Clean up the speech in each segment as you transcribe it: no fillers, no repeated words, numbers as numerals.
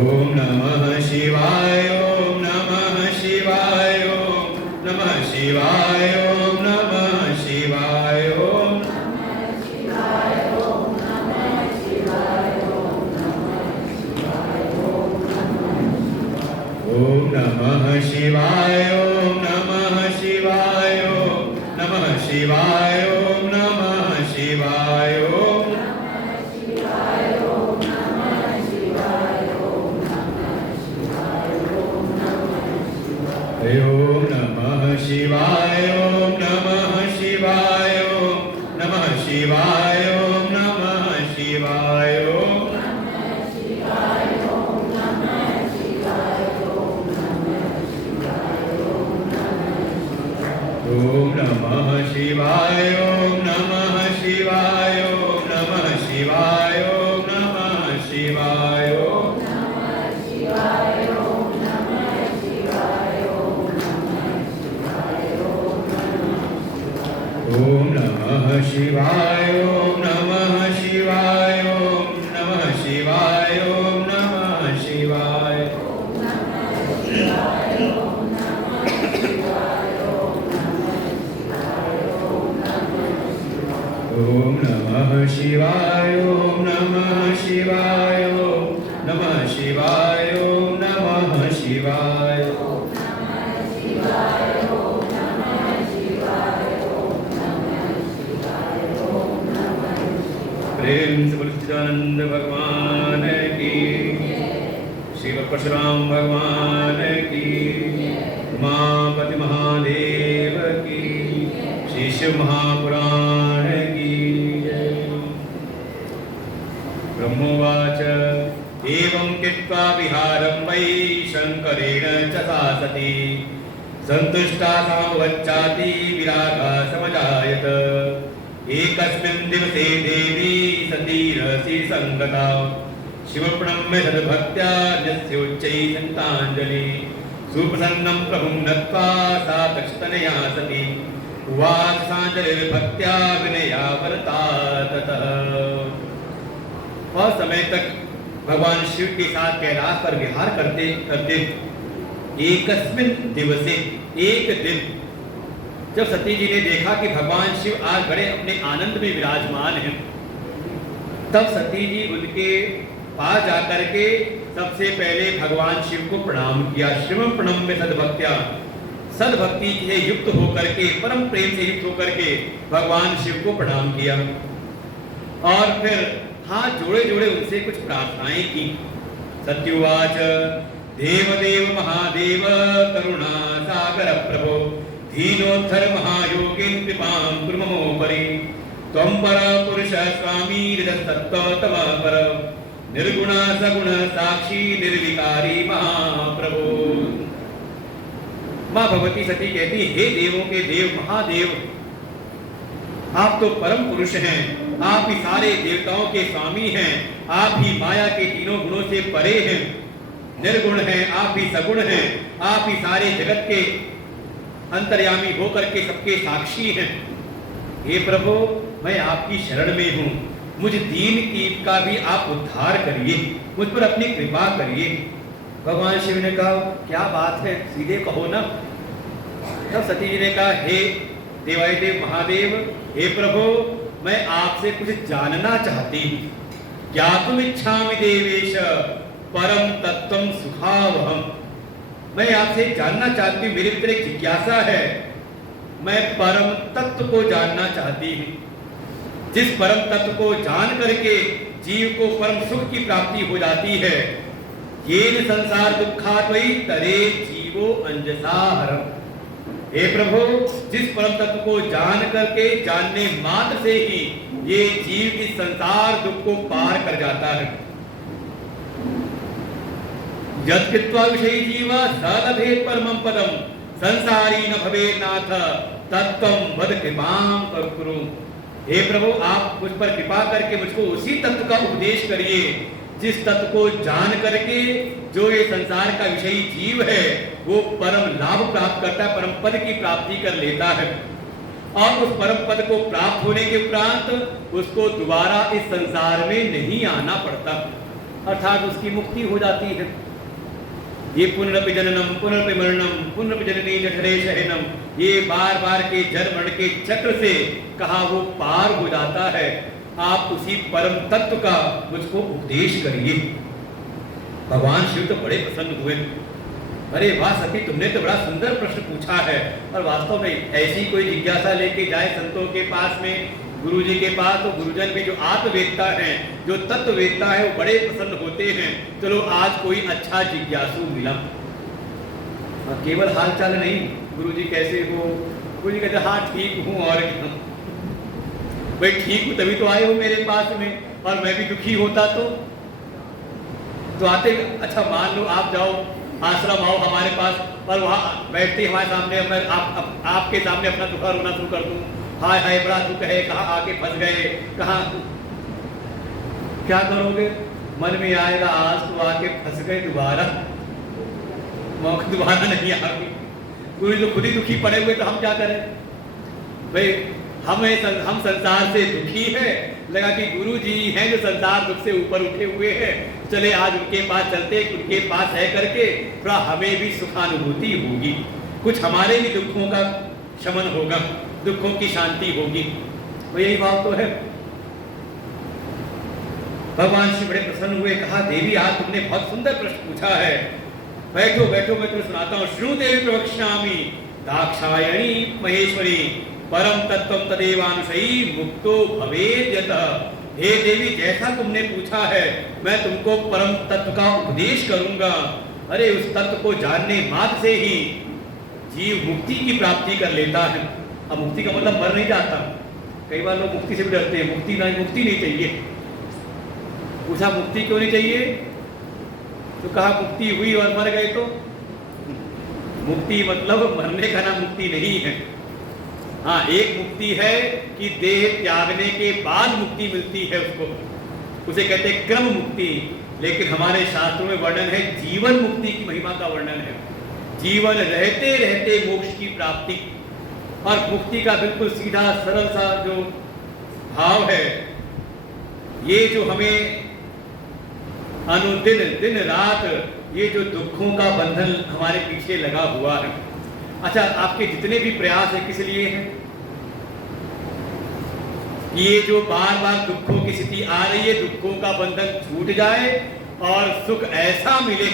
ओम नमः शिवाय ओम नमः शिवाय ओम नमः शिवाय ओम नमः शिवाय ओम नमः शिवाय ओम नमः शिवाय ओम नमः शिवाय ओम नमः शिवाय ओम नमः शिवाय ओम नमः शिवाय ओम ओम नमः शिवाय ओम नमः शिवाय ओम नमः शिवाय ओम नमः शिवाय ओम ओम नमः शिवाय ओम नमः शिवाय ओम नमः शिवाय ओम नमः शिवाय ओम ओम नमः शिवाय ओम नमः शिवाय ओम नमः शिवाय ओम नमः शिवाय ओम नमः शिवाय ओम नमः शिवाय ओम नमः शिवाय ओम नमः शिवाय प्रेम से बोलो सच्चिदानंद भगवान की, शिव परशुराम भगवान की, उमापति महादेव की, श्री शिव महापुराण की जय। ब्रह्मोवाच एवं कृत्वा विहारं वै शंकरेण च सा सती सन्तुष्टा समवच्चाति विरागा समजायत। एकस्मिन् दिवसे देवी सती रसि संगता शिवप्रणम्य सद्भक्त्या न्यस्योच्चैः सन्ताञ्जलि सुप्रसन्नं प्रभुं नत्वा सा तक्षतनया सती उवाच साञ्जलिर्भक्त्या विनया वरता ततः। बहुत समय तक भगवान शिव के साथ कैलाश पर विहार करते करते एकस्मिन् दिवसे एक दिन जब सती जी ने देखा कि भगवान शिव आज बड़े अपने आनंद में विराजमान हैं, तब सती जी उनके पास जाकर के सबसे पहले भगवान शिव को प्रणाम किया। शिवम प्रणम्य सद्भक्त्या, सद्भक्ति से युक्त होकर के, परम प्रेम से युक्त होकर के भगवान शिव को प्रणाम किया और फिर हाथ जोड़े जोड़े उनसे कुछ प्रार्थनाएं की। सत्युवाच देवदेव महादेव करुणा सागर प्रभो दीनोद्धर महायोगिन कृपां कुरु ममोपरि त्वं पर पुरुष स्वामी हृदयसत्त्वतम पर निर्गुण सगुण साक्षी निर्विकारी महाप्रभु। मां भगवती सती कहती, हे देवों के देव महादेव, आप तो परम पुरुष हैं, आप ही सारे देवताओं के स्वामी हैं, आप ही माया के तीनों गुणों से परे हैं, निर्गुण हैं, आप ही सगुण हैं, आप ही सारे जगत के अंतर्यामी होकर के सबके साक्षी हैं। हे प्रभु, मैं आपकी शरण में हूँ, मुझ दीन कीट का भी आप उद्धार करिए, मुझ पर अपनी कृपा करिए। भगवान शिव ने कहा, क्या बात है, सीधे कहो ना। तब सती जी ने कहा, हे देवादिदेव महादेव, हे प्रभु, मैं आपसे कुछ जानना चाहती हूँ। ज्ञातुम इच्छामि देवेश परम तत्त्वं सुखावहम्। मैं आपसे जानना चाहती हूँ, मेरे भीतर एक जिज्ञासा है, मैं परम तत्व को जानना चाहती हूँ, जिस परम तत्व को जान करके जीव को परम सुख की प्राप्ति हो जाती है। येन संसार दुःखाद्वै तरे जीवो अंजसा हरम्। हे प्रभु, जिस परम तत्व को जान करके, जानने मात्र से ही ये जीव इस संसार दुख को पार कर जाता है। यत्कृत्वा विषयी जीव स लभेत परमं पदं संसारी न भवेत् नाथ तत्त्वं वद कृपां कुरु। हे प्रभु, आप मुझ पर कृपा करके मुझको उसी तत्व का उपदेश करिए, जिस तत्व को जान करके जो ये संसार का विषयी जीव है वो परम लाभ प्राप्त करता है, परम पद की प्राप्ति कर लेता है और उस परम पद को प्राप्त होने के उपरांत उसको दोबारा इस संसार में नहीं आना पड़ता। अर्थात उसकी मुक्ति हो जाती है। ये पुनरपि जननम पुनरपि मरणम पुनरपि जननी जठरे शयनम, ये बार बार के जन्म मरण के चक्र से कहा वो पार हो जाता है। आप उसी परम तत्व का मुझको उपदेश करिए। भगवान शिव तो बड़े प्रसन्न हुए। अरे वाह सखी, तुमने तो बड़ा सुंदर प्रश्न पूछा है। और वास्तव में ऐसी कोई जिज्ञासा लेके जाए संतों के पास में, गुरु जी के पास, तो गुरुजन भी जो आत्मवेत्ता हैं, जो तत्ववेत्ता है, वो बड़े प्रसन्न होते हैं। चलो आज कोई अच्छा जिज्ञासु मिला। केवल हाल चाल नहीं, गुरु जी कैसे हो, गुरु जी कहते हाँ ठीक हूँ, और भाई ठीक हूँ तभी तो आए हो मेरे पास में, और मैं भी दुखी होता तो आते। अच्छा मान लो आप जाओ आश्रम आओ हमारे पास, और वहाँ बैठते हमारे सामने मैं आपके सामने अपना दुखा रोना शुरू कर दूँ, हाय हाय बड़ा दुख है, कहाँ आके फंस गए, कहाँ, क्या करोगे? मन में आएगा आज तो आके फंस गए, दोबारा मौका दोबारा नहीं आएगी। गुरु तो खुद ही दुखी पड़े हुए, तो हम क्या करें भाई? हम संसार से दुखी है, लगा कि गुरु जी हैं जो संसार दुख से ऊपर उठे हुए हैं, चले आज उनके पास चलते, उनके पास है करके थोड़ा हमें भी सुखानुभूति होगी, कुछ हमारे भी दुखों का शमन होगा, दुखों की शांति होगी। तो यही भाव तो है। भगवान श्री बड़े प्रसन्न हुए, कहा देवी आज तुमने बहुत सुंदर प्रश्न पूछा है, बैठो बैठो मैं तुम्हें सुनाता हूँ। श्रृणु देवी प्रवक्ष्यामि दाक्षायणी महेश्वरी परम तत्व तदेवानुषयी मुक्तो भवेद यतः। हे देवी, जैसा तुमने पूछा है मैं तुमको परम तत्व का उपदेश करूंगा। अरे उस तत्व को जानने मात्र से ही जीव मुक्ति की प्राप्ति कर लेता है। अब मुक्ति का मतलब मर नहीं जाता। कई बार लोग मुक्ति से भी डरते हैं, मुक्ति नहीं चाहिए। पूछा मुक्ति क्यों नहीं चाहिए, तो कहा मुक्ति हुई और मर गए तो मुक्ति मतलब मरने का नाम मुक्ति नहीं है। हाँ, एक मुक्ति है कि देह त्यागने के बाद मुक्ति मिलती है उसको, उसे कहते हैं क्रम मुक्ति। लेकिन हमारे शास्त्रों में वर्णन है जीवन मुक्ति की महिमा का वर्णन है, जीवन रहते रहते मोक्ष की प्राप्ति। और मुक्ति का बिल्कुल सीधा सरल सा जो भाव है, ये जो हमें अनुदिन दिन रात ये जो दुखों का बंधन हमारे पीछे लगा हुआ है, अच्छा आपके जितने भी प्रयास है किस लिए हैं? ये जो बार बार दुखों की स्थिति आ रही है, दुखों का बंधन छूट जाए और सुख ऐसा मिले,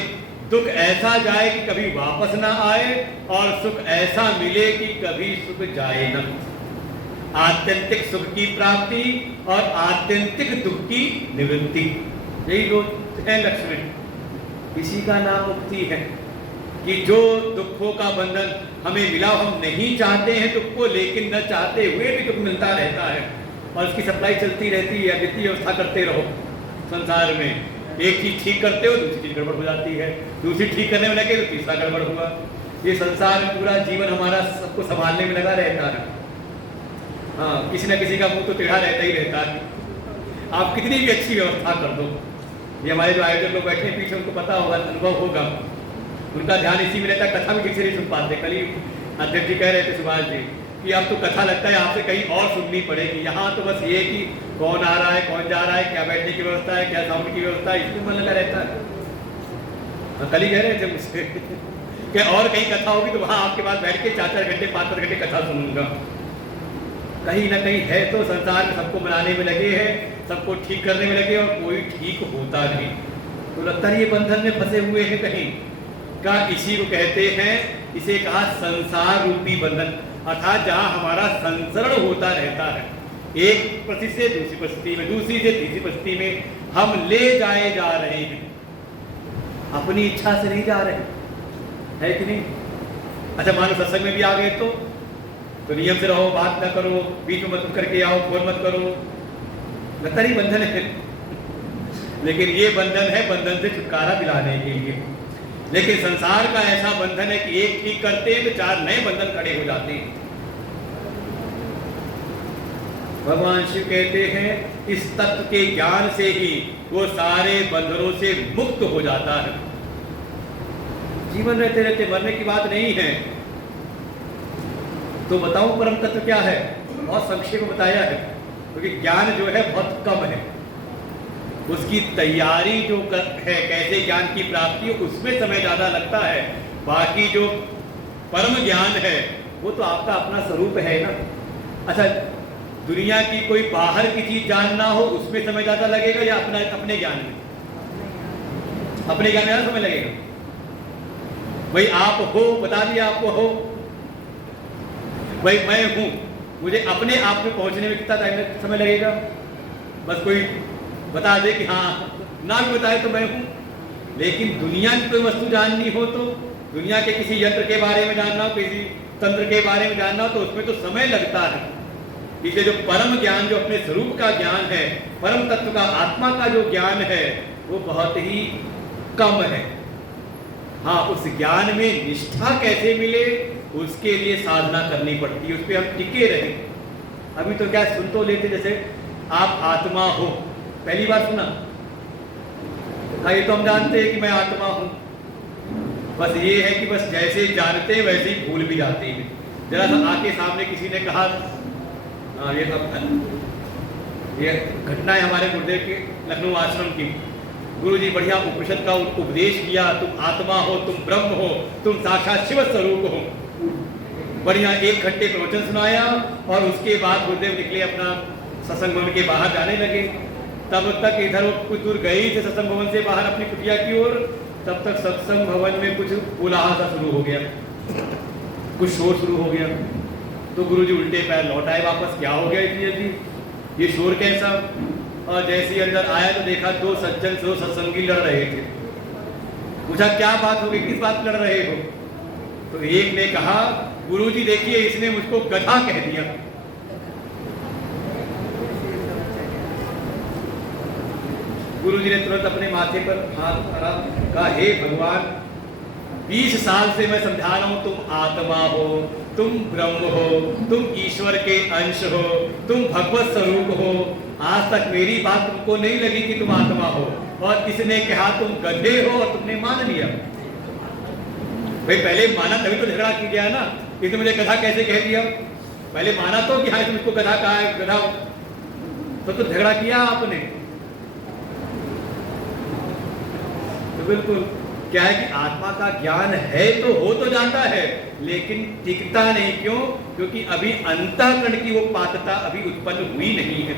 दुख ऐसा जाए कि कभी वापस ना आए, और सुख ऐसा मिले कि कभी सुख जाए ना। आत्यंतिक सुख की प्राप्ति और आत्यंतिक दुख की निवृत्ति, यही दो है लक्ष्य। इसी का नाम मुक्ति है कि जो दुखों का बंधन हमें मिला, हम नहीं चाहते हैं दुख को, लेकिन न चाहते हुए भी दुख मिलता रहता है, और उसकी सप्लाई चलती रहती है। वित्तीय व्यवस्था करते रहो संसार में, एक चीज ठीक करते हो दूसरी चीज गड़बड़ हो जाती है, दूसरी ठीक करने में लगे तो तीसरा गड़बड़ हुआ। ये संसार में पूरा जीवन हमारा सबको संभालने में लगा रहता है। हाँ, किसी न किसी का मुंह तो टेढ़ा रहता ही रहता है, आप कितनी भी अच्छी व्यवस्था कर दो। ये हमारे जो आयोजक लोग बैठे हैं पीछे, उनको पता होगा, अनुभव होगा, उनका ध्यान इसी में रहता है, कथा भी ठीक से नहीं सुन पाते। कल ही अध्यक्ष जी कह रहे थे सुभाष जी कि अब तो कथा लगता है आपसे कहीं और सुननी पड़ेगी, यहाँ तो बस ये कि कौन आ रहा है कौन जा रहा है, क्या बैठने की व्यवस्था है, क्या साउंड की व्यवस्था है, इसमें मन लगा रहता है। कल ही कह रहे थे मुझसे कि और कहीं कथा होगी तो वहाँ आपके पास बैठ के 4-4 घंटे 5-5 घंटे कथा सुनूंगा। कहीं ना कहीं है तो संसार में सबको मनाने में लगे हैं, सबको ठीक करने में लगे, और कोई ठीक होता नहीं। तो लगता है ये बंधन में फंसे हुए हैं कहीं का। इसी को कहते हैं, इसे कहा संसार रूपी बंधन, अर्थात जहाँ हमारा संसरण होता रहता है, एक परिस्थिति से दूसरी परिस्थिति में, दूसरी से तीसरी परिस्थिति में हम ले जाए जा रहे हैं, अपनी इच्छा से नहीं जा रहे, है कि नहीं? अच्छा मान लो सत्संग में भी आ गए तो नियम से रहो, बात ना करो, बीच में मत करके आओ, फोन मत करो, लगता नहीं बंधन है। लेकिन ये बंधन है बंधन से छुटकारा दिलाने के लिए। लेकिन संसार का ऐसा बंधन है कि एक ठीक करते हैं तो 4 नए बंधन खड़े हो जाते हैं। भगवान शिव कहते हैं इस तत्व के ज्ञान से ही वो सारे बंधनों से मुक्त हो जाता है। जीवन रहते रहते मरने की बात नहीं है। तो बताऊं परम तत्व क्या है? बहुत संक्षेप में बताया है, क्योंकि ज्ञान जो है बहुत कम है। उसकी तैयारी जो है कैसे ज्ञान की प्राप्ति, उसमें समय ज़्यादा लगता है। बाकी जो परम ज्ञान है वो तो आपका अपना स्वरूप है ना। अच्छा, दुनिया की कोई बाहर की चीज जानना हो उसमें समय ज़्यादा लगेगा या अपने ज्ञान में? अपने ज्ञान में ज़्यादा समय लगेगा। भाई आप हो, बता दिया आपको हो, भाई मैं हूं, मुझे अपने आप में पहुंचने में कितना टाइम समय लगेगा? बस कोई बता दे कि हाँ, ना भी बताए तो मैं हूं। लेकिन दुनिया की कोई वस्तु जाननी हो, तो दुनिया के किसी यंत्र के बारे में जानना हो, किसी तंत्र के बारे में जानना हो, तो उसमें तो समय लगता है। इसलिए जो परम ज्ञान, जो अपने स्वरूप का ज्ञान है, परम तत्व का, आत्मा का जो ज्ञान है, वो बहुत ही कम है। हाँ, उस ज्ञान में निष्ठा कैसे मिले, उसके लिए साधना करनी पड़ती है, उस पर हम टिके रहें। अभी तो क्या सुन तो लेते, जैसे आप आत्मा हो, पहली बार सुना। हाँ, ये तो हम जानते हैं कि मैं आत्मा हूं, बस ये है कि बस जैसे जानते हैं वैसे ही भूल भी जाते हैं। जरा सा आके सामने किसी ने कहा, ये घटना है हमारे गुरुदेव के लखनऊ आश्रम की। गुरुजी बढ़िया उपनिषद का उपदेश किया, तुम आत्मा हो, तुम ब्रह्म हो, तुम साक्षात शिव स्वरूप हो। बढ़िया 1 घंटे प्रवचन सुनाया और उसके बाद गुरुदेव निकले अपना सत्संग भवन के बाहर जाने लगे। तब तक इधर वो कुछ दूर गए थे सत्संग भवन से बाहर अपनी कुटिया की ओर, तब तक सत्संग भवन में कुछ कोलाहल सा शुरू हो गया, कुछ शोर शुरू हो गया। तो गुरुजी उल्टे पैर लौट आए वापस, क्या हो गया इतनी जल्दी, ये शोर कैसा? और जैसे ही अंदर आया तो देखा 2 सज्जन, 2 सत्संगी लड़ रहे थे। पूछा क्या बात हो गई, किस बात लड़ रहे हो? तो एक ने कहा, गुरुजी देखिए इसने मुझको गधा कह दिया। गुरुजी ने तुरंत अपने माथे पर हाथ रखा, कहा हे भगवान, 20 साल से मैं समझा रहा हूं, तुम आत्मा हो, तुम ब्रह्म हो, तुम ईश्वर के अंश हो, तुम भगवत स्वरूप हो। आज तक मेरी बात तुमको नहीं लगी कि तुम आत्मा हो, और इसने कहा तुम गधे हो और तुमने मान लिया। भाई पहले माना तभी तो झगड़ा की गया ना, इसने मुझे गधा कैसे कह दिया? पहले माना तो कि हाँ तुमको गधा कहा है, गधा तो झगड़ा किया आपने। तो बिल्कुल क्या है कि आत्मा का ज्ञान है तो हो तो जाता है, लेकिन टिकता नहीं। क्यों? क्योंकि अभी अंतःकरण की वो पात्रता अभी उत्पन्न हुई नहीं है।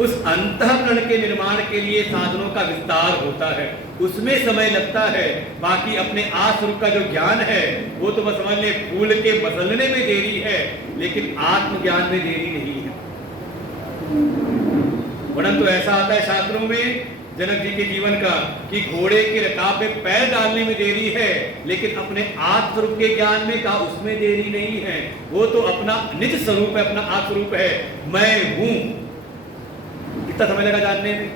उस अंतःकरण के निर्माण के लिए साधनों का विस्तार होता है, उसमें समय लगता है। बाकी अपने आत्मस्वरूप का जो ज्ञान है वो तो बस समझ ले फूल के मसलने में देरी है, लेकिन आत्मज्ञान में देरी नहीं है। वर्णन तो ऐसा आता है शास्त्रों में जनक जी के जीवन का कि घोड़े के रकाब में पैर डालने में देरी है, लेकिन अपने आत्मस्वरूप के ज्ञान में का उसमें देरी नहीं है। वो तो अपना निज स्वरूप है, अपना आत्मस्वरूप है, मैं हूं। कितना समय लगा जानने में,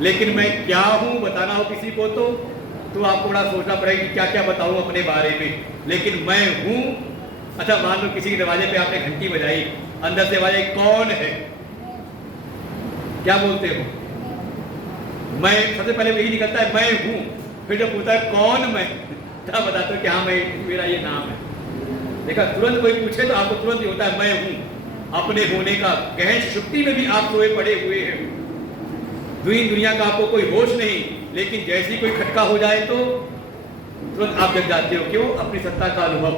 लेकिन मैं क्या हूं बताना हो किसी को तो आपको बड़ा सोचना पड़ेगा कि क्या क्या बताऊं अपने बारे में। लेकिन मैं हूं। अच्छा मान लो किसी के दरवाजे पे आपने घंटी बजाई, अंदर से आवाज कौन है, क्या बोलते हो? मैं। सबसे पहले वही निकलता है मैं हूं, फिर जब पूछता है कौन मैं, तब बताते हो कि हाँ मैं, मेरा ये नाम है। देखा, तुरंत कोई पूछे तो आपको तुरंत ही होता है मैं हूं। अपने होने का गहन सुषुप्ति में भी आप सोए पड़े हुए हैं, दुनिया का आपको कोई होश नहीं, लेकिन जैसे ही कोई खटका हो जाए तो तुरंत आप जग जाते हो। क्यों? अपनी सत्ता का अनुभव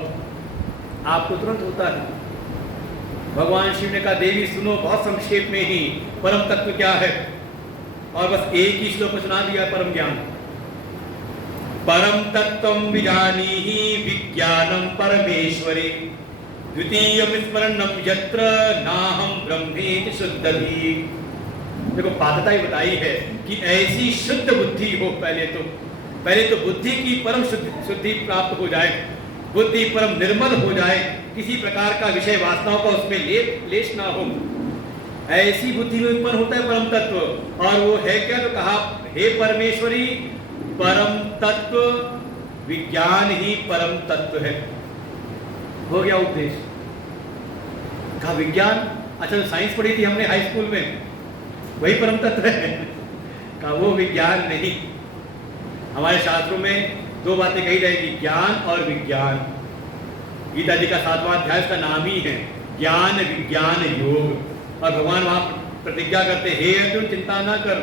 आपको तुरंत होता है। भगवान शिव ने कहा देवी सुनो, बहुत संक्षेप में ही परम तत्व क्या है, और बस एक ही श्लोक में सुना दिया परम ज्ञान। परम तत्वम विजानीहि विज्ञानम परमेश्वरे द्वितीय स्मरणम यत्र नाहम ब्रह्मेति शुद्धि। देखो पात्रता ही बताई है कि ऐसी शुद्ध बुद्धि हो। पहले तो बुद्धि की परम शुद्धि प्राप्त हो जाए, बुद्धि परम निर्मल हो जाए, किसी प्रकार का विषय वासनाओं का उसमें लेश ना हो। ऐसी बुद्धि में उत्पन्न होता है परम तत्व। और वो है क्या? तो कहा हे परमेश्वरी, परम तत्व विज्ञान ही परम तत्व है। हो गया उपदेश। कहा विज्ञान, अच्छा जो साइंस पढ़ी थी हमने हाई स्कूल में, वही परम तत्व है? कहा वो विज्ञान नहीं। हमारे शास्त्रों में 2 बातें कही जाएगी, ज्ञान और विज्ञान। गीता जी का 7वां अध्याय का नाम ही है ज्ञान विज्ञान योग। और भगवान वहां प्रतिज्ञा करते, हे अर्जुन चिंता ना कर,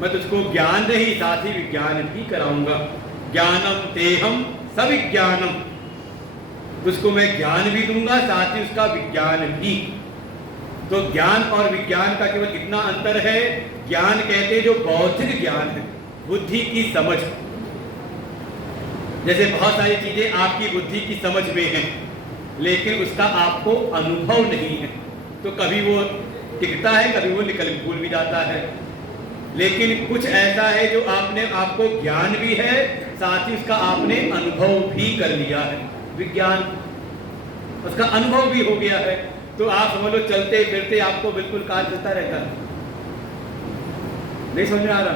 मैं तुझको ज्ञान नहीं साथ ही विज्ञान भी कराऊंगा। ज्ञानम तेहम सविज्ञानम, तुझको मैं ज्ञान भी दूंगा साथ ही उसका विज्ञान भी। तो ज्ञान और विज्ञान का केवल इतना अंतर है, ज्ञान कहते जो बौद्धिक ज्ञान है, बुद्धि की समझ। जैसे बहुत सारी चीजें आपकी बुद्धि की समझ में हैं, लेकिन उसका आपको अनुभव नहीं है, तो कभी वो टिकता है, कभी वो भूल भी जाता है। लेकिन कुछ ऐसा है जो आपको ज्ञान भी है, साथ ही उसका आपने अनुभव भी कर लिया है, विज्ञान, उसका अनुभव भी हो गया है। तो आप समझ लो चलते फिरते आपको बिल्कुल काज चलता रहता है। नहीं समझ में आ रहा?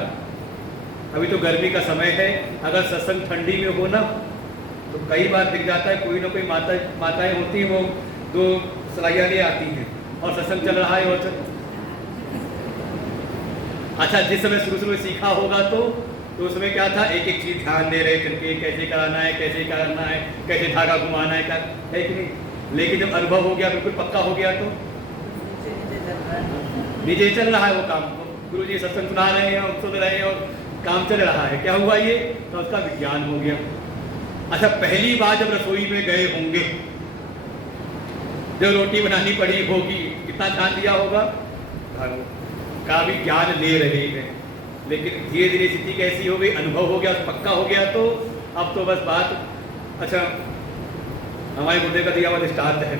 अभी तो गर्मी का समय है, अगर सत्संग ठंडी में हो ना तो कई बार दिख जाता है कोई ना कोई माताएं होती हैं, वो 2 सलाइयाँ ले आती हैं और सत्संग चल रहा है। और अच्छा, जिस समय शुरू में सीखा होगा तो उसमें क्या था, एक एक चीज ध्यान दे रहे करके, कैसे कराना है, कैसे करना है, कैसे धागा घुमाना है कि नहीं। लेकिन जब अनुभव हो गया, बिल्कुल पक्का हो गया, तो नीचे चल रहा है वो काम। गुरु जी सत्संग सुना रहे हैं और सुन रहे हैं और काम चल रहा है, क्या हुआ ये, तो उसका विज्ञान हो गया। अच्छा, पहली बार जब रसोई में गए होंगे, जब रोटी बनानी पड़ी होगी, कितना ध्यान दिया होगा, का भी ज्ञान ले रहे हैं। लेकिन धीरे धीरे स्थिति कैसी हो गई, अनुभव हो गया, पक्का हो गया, तो अब तो बस बात, अच्छा हमारे गुरुदेव का दिया हुआ दृष्टांत है,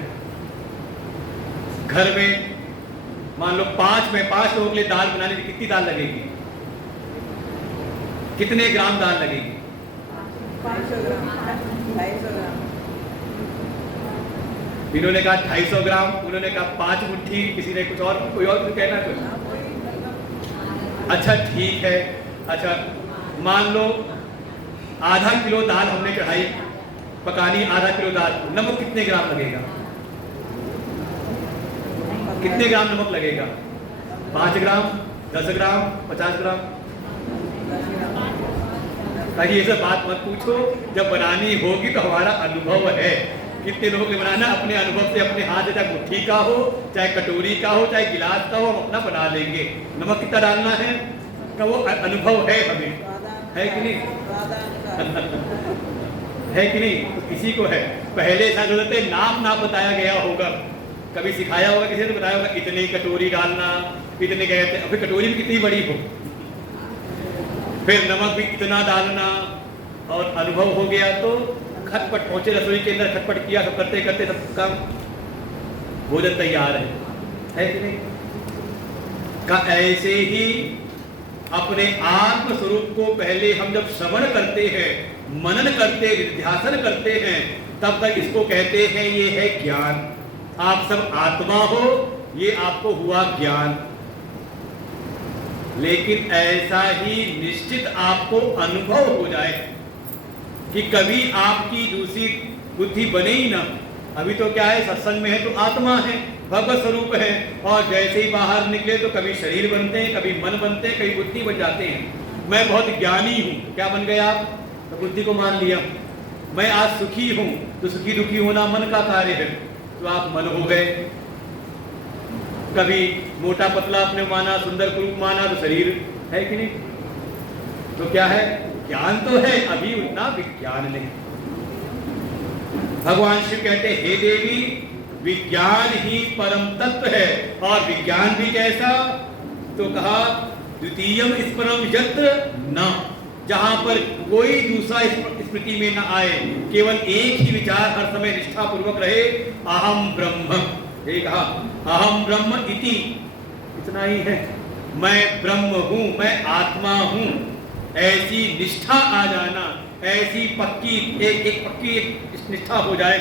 घर में मान लो 5 लोगों के लिए दाल बनाने में कितनी दाल लगेगी, कितने ग्राम दाल लगेगी? 500 ग्राम, 250 ग्राम। इन्होंने कहा 250 ग्राम, उन्होंने कहा 5 मुट्ठी, किसी ने कुछ और, कोई और कुछ कहना कुछ। अच्छा ठीक है, अच्छा मान लो आधा किलो दाल हमने चढ़ाई पकानी, आधा किलो दाल, नमक कितने ग्राम लगेगा? कितने ग्राम नमक लगेगा? 5 ग्राम, 10 ग्राम, 50 ग्राम? ताकि ये सब बात मत पूछो, जब बनानी होगी तो हमारा अनुभव है, कितने लोगों के बनाना, अपने अनुभव से, अपने हाथ से, चाहे मुट्ठी का हो, चाहे कटोरी का हो, चाहे गिलास का हो, हम अपना बना लेंगे। नमक कितना डालना है का वो अनुभव है हमें, है कि नहीं? है कि नहीं? तो किसी को है, पहले ऐसा जरूरत है नाम ना बताया गया होगा, कभी सिखाया होगा किसी ने, बताया होगा इतनी कटोरी डालना, इतने कहते हैं, अभी कटोरी भी कितनी बड़ी हो, फिर नमक भी कितना डालना, और अनुभव हो गया तो खटपट पहुंचे रसोई के अंदर, खटपट किया, सब करते करते सब काम, भोजन तैयार है कि नहीं? का ऐसे ही अपने आत्म स्वरूप को पहले हम जब श्रवण करते हैं, मनन करते, निध्यासन करते हैं, तब तक इसको कहते हैं ये है ज्ञान। आप सब आत्मा हो, ये आपको हुआ ज्ञान। लेकिन ऐसा ही निश्चित आपको अनुभव हो जाए कि कभी आपकी दूसरी बुद्धि बने ही ना। अभी तो क्या है, सत्संग में है तो आत्मा है, भगवत स्वरूप है, और जैसे ही बाहर निकले तो कभी शरीर बनते हैं, कभी मन बनते हैं, कभी बुद्धि बन जाते हैं। मैं बहुत ज्ञानी हूँ, क्या बन गए आप? तो बुद्धि को मान लिया। मैं आज सुखी हूँ, तो सुखी दुखी होना मन का कार्य है, तो आप मन हो गए। कभी मोटा पतला आपने माना, सुंदर रूप माना, तो शरीर है कि नहीं? तो क्या है, ज्ञान तो है, अभी उतना विज्ञान नहीं। भगवान शिव कहते हैं, हे देवी, विज्ञान ही परम तत्व है, और विज्ञान भी कैसा? तो कहा द्वितीयम स्मरणम यत्र न, जहां पर कोई दूसरा स्मृति में न आए, केवल एक ही विचार हर समय निष्ठा पूर्वक रहे, अहम ब्रह्म। ये कहा अहम ब्रह्म इति, इतना ही है, मैं ब्रह्म हूं, मैं आत्मा हूं। ऐसी निष्ठा आ जाना, ऐसी पक्की एक पक्की निष्ठा हो जाए,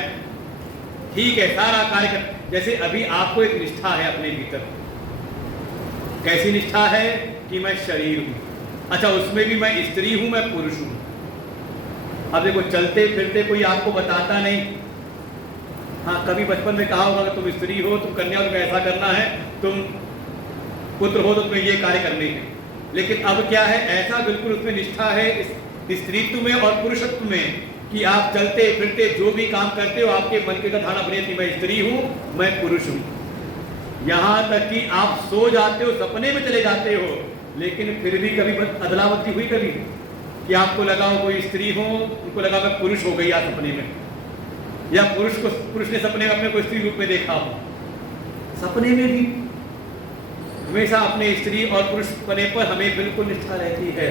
ठीक है, सारा कार्य कर। जैसे अभी आपको एक निष्ठा है अपने भीतर, कैसी निष्ठा है कि मैं शरीर हूं, अच्छा उसमें भी मैं स्त्री हूं, मैं पुरुष हूं। अब देखो चलते फिरते कोई आपको बताता नहीं। हाँ, कभी बचपन में कहा होगा कि तुम स्त्री हो, तुम कन्या हो, तुम्हें ऐसा करना है, तुम पुत्र हो तो तुम्हें ये कार्य करने हैं। लेकिन अब क्या है, ऐसा बिल्कुल उसमें निष्ठा है स्त्रीत्व में और पुरुषत्व में कि आप चलते फिरते जो भी काम करते हो, आपके मन के धारणा बने कि मैं स्त्री हूं, मैं पुरुष हूं। यहां तक कि आप सो जाते हो, सपने में चले जाते हो, लेकिन फिर भी कभी अदला बदली हुई कभी कि आपको लगा हो कोई स्त्री हो, उनको लगा मैं पुरुष हो गई आज सपने में, या पुरुष ने सपने में अपने को स्त्री रूप में देखा हो। सपने में भी हमेशा अपने स्त्री और पुरुष बने पर हमें बिल्कुल निष्ठा रहती है।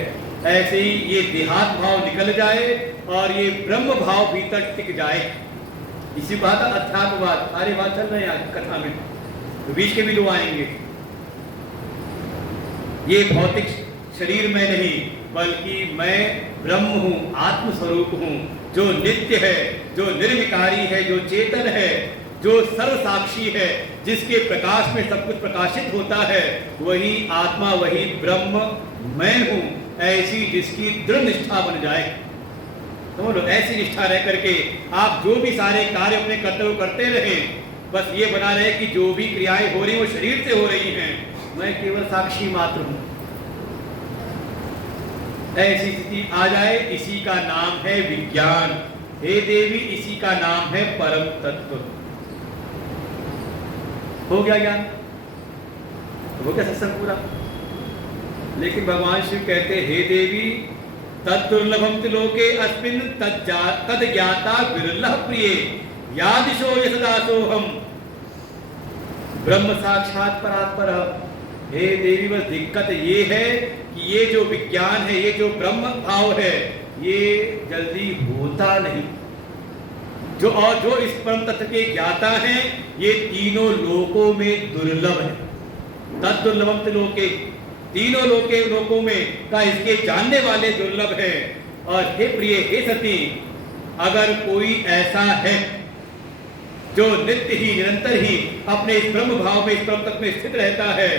ऐसे ही ये देहात भाव निकल जाए और ये ब्रह्म भाव भीतर टिक जाए। इसी बात अध्यात्मवाद, सारी बात चल रहे हैं आज कथा में, तो बीच के भी दो आएंगे। ये भौतिक शरीर में नहीं, बल्कि मैं ब्रह्म हूँ, आत्म स्वरूप हूँ, जो नित्य है, जो निर्विकारी है, जो चेतन है, जो सर्व साक्षी है, जिसके प्रकाश में सब कुछ प्रकाशित होता है, वही आत्मा, वही ब्रह्म मैं हूँ। ऐसी जिसकी दृढ़ निष्ठा बन जाए, समझ लो, ऐसी निष्ठा रह करके आप जो भी सारे कार्य अपने कर्तव्य करते रहें, बस ये बना रहे कि जो भी क्रियाएं हो रही वो शरीर से हो रही हैं, मैं केवल साक्षी मात्र हूँ। ऐसी स्थिति आ जाए, इसी का नाम है विज्ञान। हे देवी, इसी का नाम है परम तत्व। हो गया ज्ञान, हो गया सत्संग पूरा। लेकिन भगवान शिव कहते, हे देवी, तद्दुर्लभम लोके अस्मिन् तद ज्ञाता विरलः प्रिय यादिशो यशदासोहम ब्रह्म साक्षात परात्पर। हे देवी, बस दिक्कत ये है कि ये जो विज्ञान है, ये जो ब्रह्म भाव है, ये जल्दी होता नहीं। जो इस परम तत्व के ज्ञाता हैं, ये तीनों लोकों में दुर्लभ है। तद्दुर्लभम लोके, तीनों लोकों में का इसके जानने वाले दुर्लभ है। और हे प्रिय, हे सती, अगर कोई ऐसा है जो नित्य ही निरंतर ही अपने इस ब्रह्म भाव में, इस ब्रह्म तत्व में स्थित रहता है,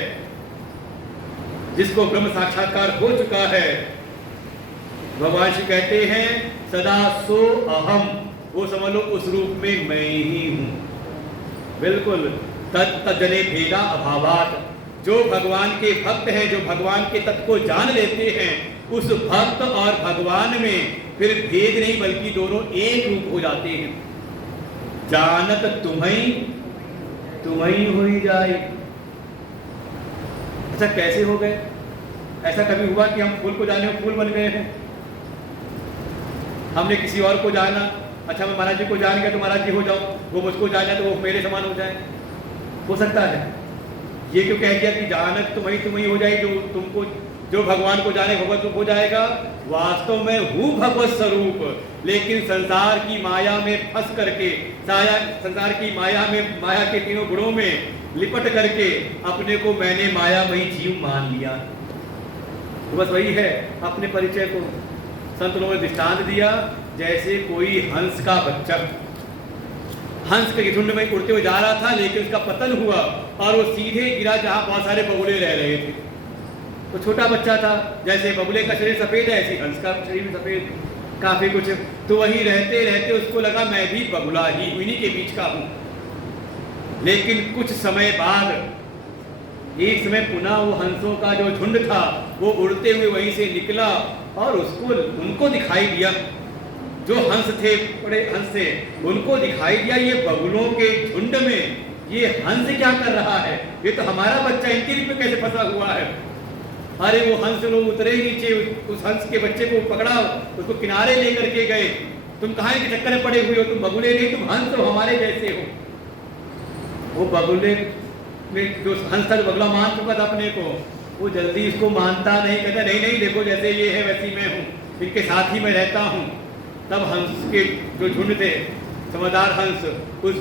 जिसको ब्रह्म साक्षात्कार हो चुका है, भगवान श्री कहते हैं सदा सो अहम, वो समझ लो उस रूप में मैं ही हूं। बिल्कुल तज्जने भेदा अभावात, जो भगवान के भक्त हैं, जो भगवान के तत्व को जान लेते हैं, उस भक्त और भगवान में फिर भेद नहीं, बल्कि दोनों एक रूप हो जाते हैं। जानत तुम्हें हो ही जाए। अच्छा, कैसे हो गए? ऐसा कभी हुआ कि हम फूल को जाने फूल बन गए हैं? हमने किसी और को जाना, अच्छा मैं महाराज जी को जान गया तो महाराज जी हो जाओ, वो मुझको जान जाए तो वो मेरे समान हो जाए, हो सकता है? ये क्यों कह दिया कि जानत तुम्हें हो जाए, जो भगवान को जाने भगवत रूप हो जाएगा? वास्तव में हूँ भगवत स्वरूप, लेकिन संसार की माया में फंस करके, संसार की माया में, माया के तीनों गुणों में लिपट करके अपने को मैंने मायामयी जीव मान लिया। तो बस वही है, अपने परिचय को संत लोगों ने दृष्टांत दिया, जैसे कोई हंस का बच्चा हंस के झुंड में उड़ते हुए जा रहा था, लेकिन उसका पतन हुआ और वो सीधे गिरा जहां बहुत सारे बगुले रह रहे थे। तो छोटा बच्चा था, जैसे बगुले का शरीर सफेद है, ऐसे हंस का शरीर भी सफेद काफी कुछ। तो वही रहते रहते उसको लगा मैं भी बगुला ही उन्हीं के बीच का हूं। लेकिन कुछ समय बाद एक समय पुनः वो हंसों का जो झुंड था वो उड़ते हुए वहीं से निकला और उनको दिखाई दिया, जो हंस थे, बड़े हंस थे, उनको दिखाई दिया ये बगुलों के झुंड में ये हंस क्या कर रहा है, ये तो हमारा बच्चा इनके रूप में कैसे फंसा हुआ है। अरे वो हंस लोग उतरे नीचे, उस हंस के बच्चे को पकड़ा, उसको किनारे लेकर के गए। तुम कहाँ के चक्कर में पड़े हुए हो, तुम बगुले नहीं, तुम हंस हो, हमारे जैसे हो। वो बगुले में जो हंस था, जो बगुला मान चुका था अपने को, वो जल्दी इसको मानता नहीं, कहता नहीं देखो जैसे ये है वैसी मैं हूँ, इनके साथ ही मैं रहता हूँ। तब हंस के जो झुंड थे, समझदार हंस, उस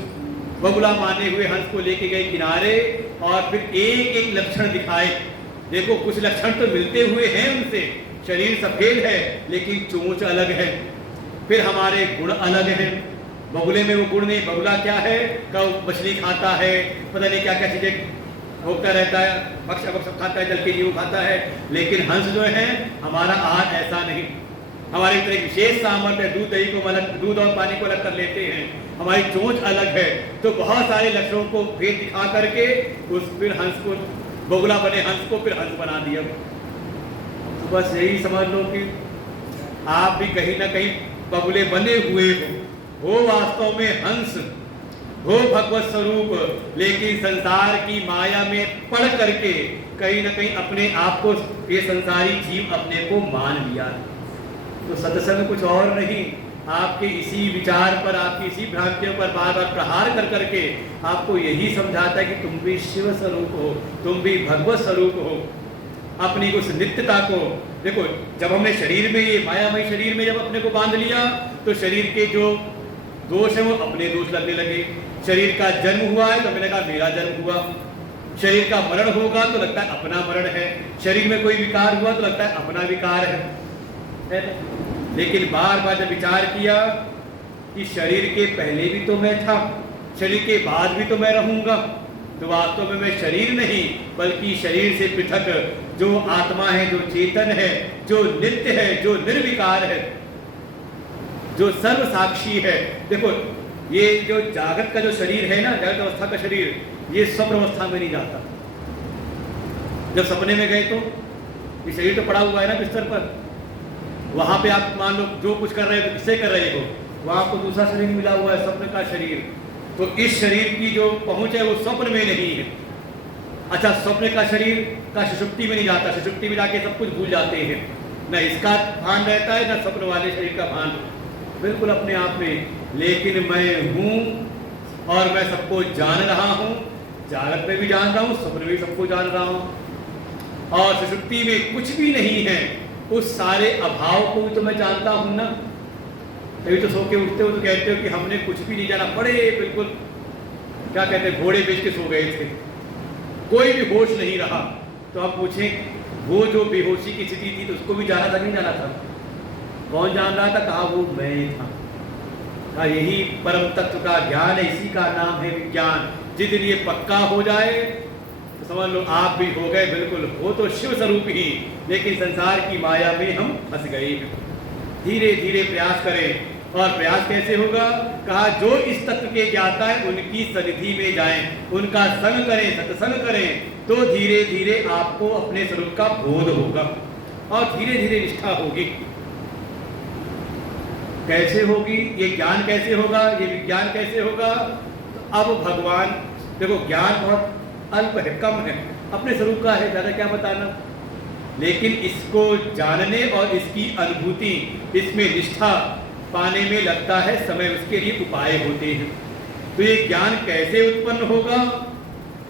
बगुला माने हुए हंस को लेके गए किनारे और फिर एक एक लक्षण दिखाए। देखो कुछ लक्षण तो मिलते हुए हैं उनसे, शरीर सफेद है लेकिन चोंच अलग है, फिर हमारे गुण अलग हैं। बगुले में वो गुण नहीं, बगुला क्या है, कब मछली खाता है, पता नहीं क्या क्या चीजें भोगता रहता है, भक्ष खाता है, जल के जीव खाता है। लेकिन हंस जो है हमारा आहार ऐसा नहीं, हमारे भीतर एक विशेष सामर्थ्य है, दूध दही को अलग, दूध और पानी को अलग कर लेते हैं, हमारी चोंच अलग है। तो बहुत सारे लक्षणों को भेद दिखा करके उस फिर हंस को, बगुला बने हंस को फिर हंस बना दिया। तो बस यही समझ लो कि आप भी कहीं ना कहीं बगुले बने हुए हो वास्तव में हंस हो भगवत स्वरूप, लेकिन संसार की माया में पड़ करके कहीं ना कहीं अपने आप को ये संसारी जीव अपने को मान लिया। तो सत्संग कुछ और नहीं, आपके इसी विचार पर, आपकी इसी भ्रांतियों पर बार बार प्रहार कर करके आपको यही समझाता है कि तुम भी शिव स्वरूप हो, तुम भी भगवत स्वरूप हो। अपनी उस नित्यता को देखो, जब हमने शरीर में, ये मायामय शरीर में जब अपने को बांध लिया, तो शरीर के जो दोष है वो अपने दोष लगने लगे। शरीर का जन्म हुआ है तो मैंने कहा मेरा जन्म हुआ, शरीर का मरण होगा तो लगता है अपना मरण है, शरीर में कोई विकार हुआ तो लगता है अपना विकार है। लेकिन बार बार जब विचार किया कि शरीर के पहले भी तो मैं था, शरीर के बाद भी तो मैं रहूंगा, तो वास्तव में मैं शरीर नहीं बल्कि शरीर से पृथक जो आत्मा है, जो चेतन है, जो नित्य है, जो निर्विकार है, जो सर्व साक्षी है। देखो, ये जो जागृत का जो शरीर है ना, जागृत अवस्था का शरीर, ये स्वप्न अवस्था में नहीं जाता। जब सपने में गए तो ये शरीर तो पड़ा हुआ है ना बिस्तर पर, वहां पे आप मान लो जो कुछ कर रहे हो, किससे कर रहे हो, वहां आपको दूसरा शरीर मिला हुआ है, स्वप्न का शरीर। तो इस शरीर की जो पहुंच है वो स्वप्न में नहीं है। अच्छा, स्वप्न का शरीर का सुषुप्ति में नहीं जाता, सुषुप्ति में जाके सब कुछ भूल जाते हैं, न इसका भान रहता है न स्वप्न वाले शरीर का भान, बिल्कुल अपने आप में। लेकिन मैं हूं और मैं सबको जान रहा हूं, जागृत में भी जान रहा हूं, स्वप्न में भी सबको जान रहा हूं, और सुषुप्ति में कुछ भी नहीं है, उस सारे अभाव को भी तो मैं जानता हूं ना। तभी तो सो के उठते हो तो कहते हो कि हमने कुछ भी नहीं जाना, बड़े बिल्कुल क्या कहते हैं, घोड़े बेच के सो गए थे, कोई भी होश नहीं रहा। तो आप पूछें वो जो बेहोशी की स्थिति थी तो उसको भी जाना था, नहीं जाना था? कौन जान रहा था? कहा वो मैं था। कहा यही परम तत्व का ज्ञान है, इसी का नाम है विज्ञान। जिस दिन ये पक्का हो जाए तो समझ लो आप भी हो गए बिल्कुल, वो तो शिव स्वरूप ही, लेकिन संसार की माया में हम फंस गए। धीरे धीरे प्रयास करें, और प्रयास कैसे होगा? कहा जो इस तत्व के ज्ञाता है उनकी सन्निधि में जाएं, उनका संग करें, सत्संग करें, तो धीरे धीरे आपको अपने स्वरूप का बोध होगा और धीरे धीरे निष्ठा होगी। कैसे होगी ये ज्ञान, कैसे होगा ये विज्ञान, कैसे होगा? तो अब भगवान देखो, ज्ञान बहुत अल्प है, कम है, अपने स्वरूप का है, ज़्यादा क्या बताना, लेकिन इसको जानने और इसकी अनुभूति, इसमें निष्ठा पाने में लगता है समय, उसके लिए उपाय होते हैं। तो ये ज्ञान कैसे उत्पन्न होगा?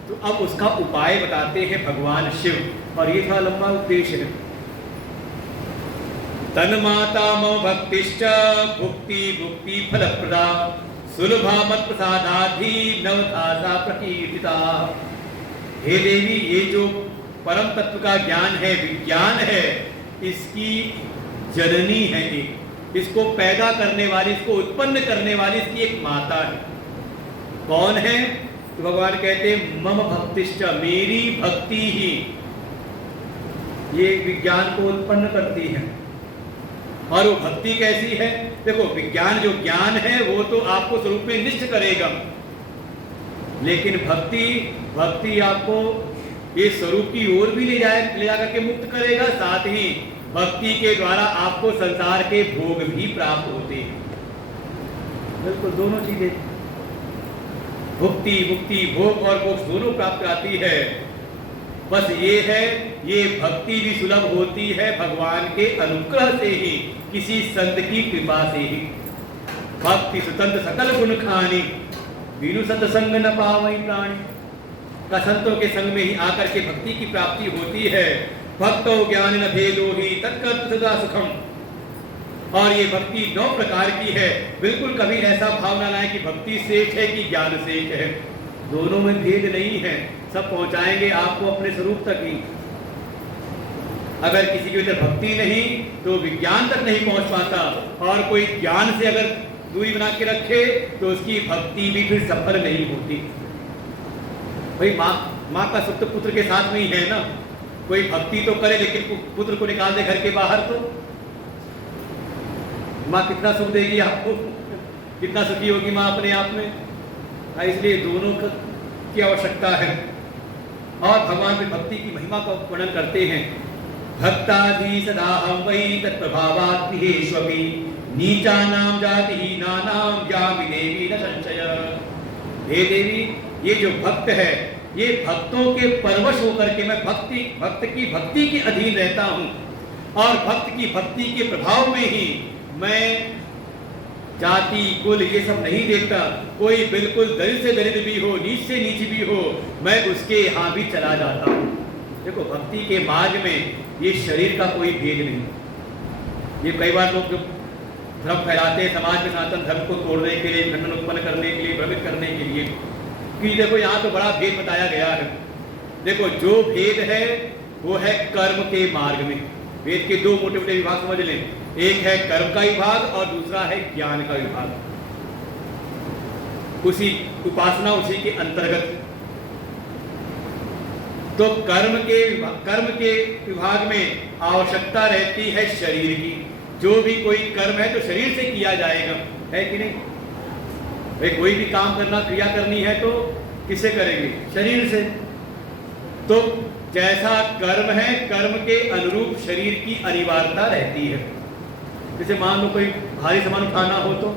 तो अब उसका उपाय बताते हैं भगवान शिव, और ये था लंबा उद्देश्य है। तन्माता मो भक्तिश्च भुक्ति भुक्ति फलप्रदा सुलभा मत प्रसादाधि नवधासा प्रकीर्तिता। हे देवी, ये जो परम तत्व का ज्ञान है, विज्ञान है, इसकी जननी है, इसको पैदा करने वाली, इसको उत्पन्न करने वाली इसकी एक माता है। कौन है? तो भगवान कहते हैं मम भक्तिश्च, मेरी भक्ति ही ये विज्ञान को उत्पन्न करती है। और वो भक्ति कैसी है? देखो, विज्ञान जो ज्ञान है वो तो आपको स्वरूप में निष्ठ करेगा, लेकिन भक्ति आपको ये स्वरूप की ओर भी ले जा करके मुक्त करेगा, साथ ही भक्ति के द्वारा आपको संसार के भोग भी प्राप्त होते हैं। बिल्कुल दोनों चीजें, भुक्ति मुक्ति, भोग और मोक्ष दोनों प्राप्त आती है। बस ये है, ये भक्ति भी सुलभ होती है भगवान के अनुग्रह से ही, किसी संत की कृपा से ही। भक्ति सुतंत्र सकल गुण खानी, बिनु सत्संग न पावई प्राणी। का संतों के संग में ही आकर के भक्ति की प्राप्ति होती है। भक्तो ज्ञान न भेदो ही तत्कर्तृ सदा सुखम। और ये भक्ति 9 प्रकार की है। बिल्कुल कभी ऐसा भावना ना है कि भक्ति श्रेष्ठ है कि ज्ञान श्रेष्ठ है, दोनों में भेद नहीं है, सब पहुंचाएंगे आपको अपने स्वरूप तक ही। अगर किसी के अंदर भक्ति नहीं तो विज्ञान तक नहीं पहुंच पाता, और कोई ज्ञान से अगर दूरी बना के रखे तो उसकी भक्ति भी फिर सफल नहीं होती। भाई माँ का सुख तो पुत्र के साथ में ही है ना। कोई भक्ति तो करे लेकिन पुत्र को निकाल दे घर के बाहर, तो माँ कितना सुख देगी आपको, कितना सुखी होगी माँ अपने आप में। इसलिए दोनों की आवश्यकता है। और भगवान की भक्ति की महिमा का वर्णन करते हैं। भक्ताधि सदा हम वही तत्प्रभावात् गृहेष्वपि नीचानां जातिहीनानां यामि देवी न संशय। हे देवी, ये जो भक्त है ये भक्तों के परवश होकर के मैं भक्ति के अधीन रहता हूँ, और भक्त की भक्ति के प्रभाव में ही मैं जाति कुल ये सब नहीं देखता। कोई बिल्कुल दरिद्र से दरिद्र भी हो, नीच से नीच भी हो, मैं उसके यहाँ भी चला जाता हूँ। देखो भक्ति के मार्ग में ये शरीर का कोई भेद नहीं। ये कई बार लोग जो भ्रम फैलाते हैं समाज में सनातन धर्म को तोड़ने के लिए, विघटन उत्पन्न करने के लिए, भ्रमित करने के लिए, कि देखो यहाँ तो बड़ा भेद बताया गया है। देखो जो भेद है वो है कर्म के मार्ग में। वेद के दो मोटे मोटे विभाग समझ लें, एक है कर्म का विभाग और दूसरा है ज्ञान का विभाग। उसी उपासना उसी के अंतर्गत। तो कर्म के विभाग में आवश्यकता रहती है शरीर की। जो भी कोई कर्म है तो शरीर से किया जाएगा, है कि नहीं? भाई कोई भी काम करना, क्रिया करनी है तो किससे करेंगे? शरीर से। तो जैसा कर्म है, कर्म के अनुरूप शरीर की अनिवार्यता रहती है। जैसे मान लो कोई भारी सामान उठाना हो, तो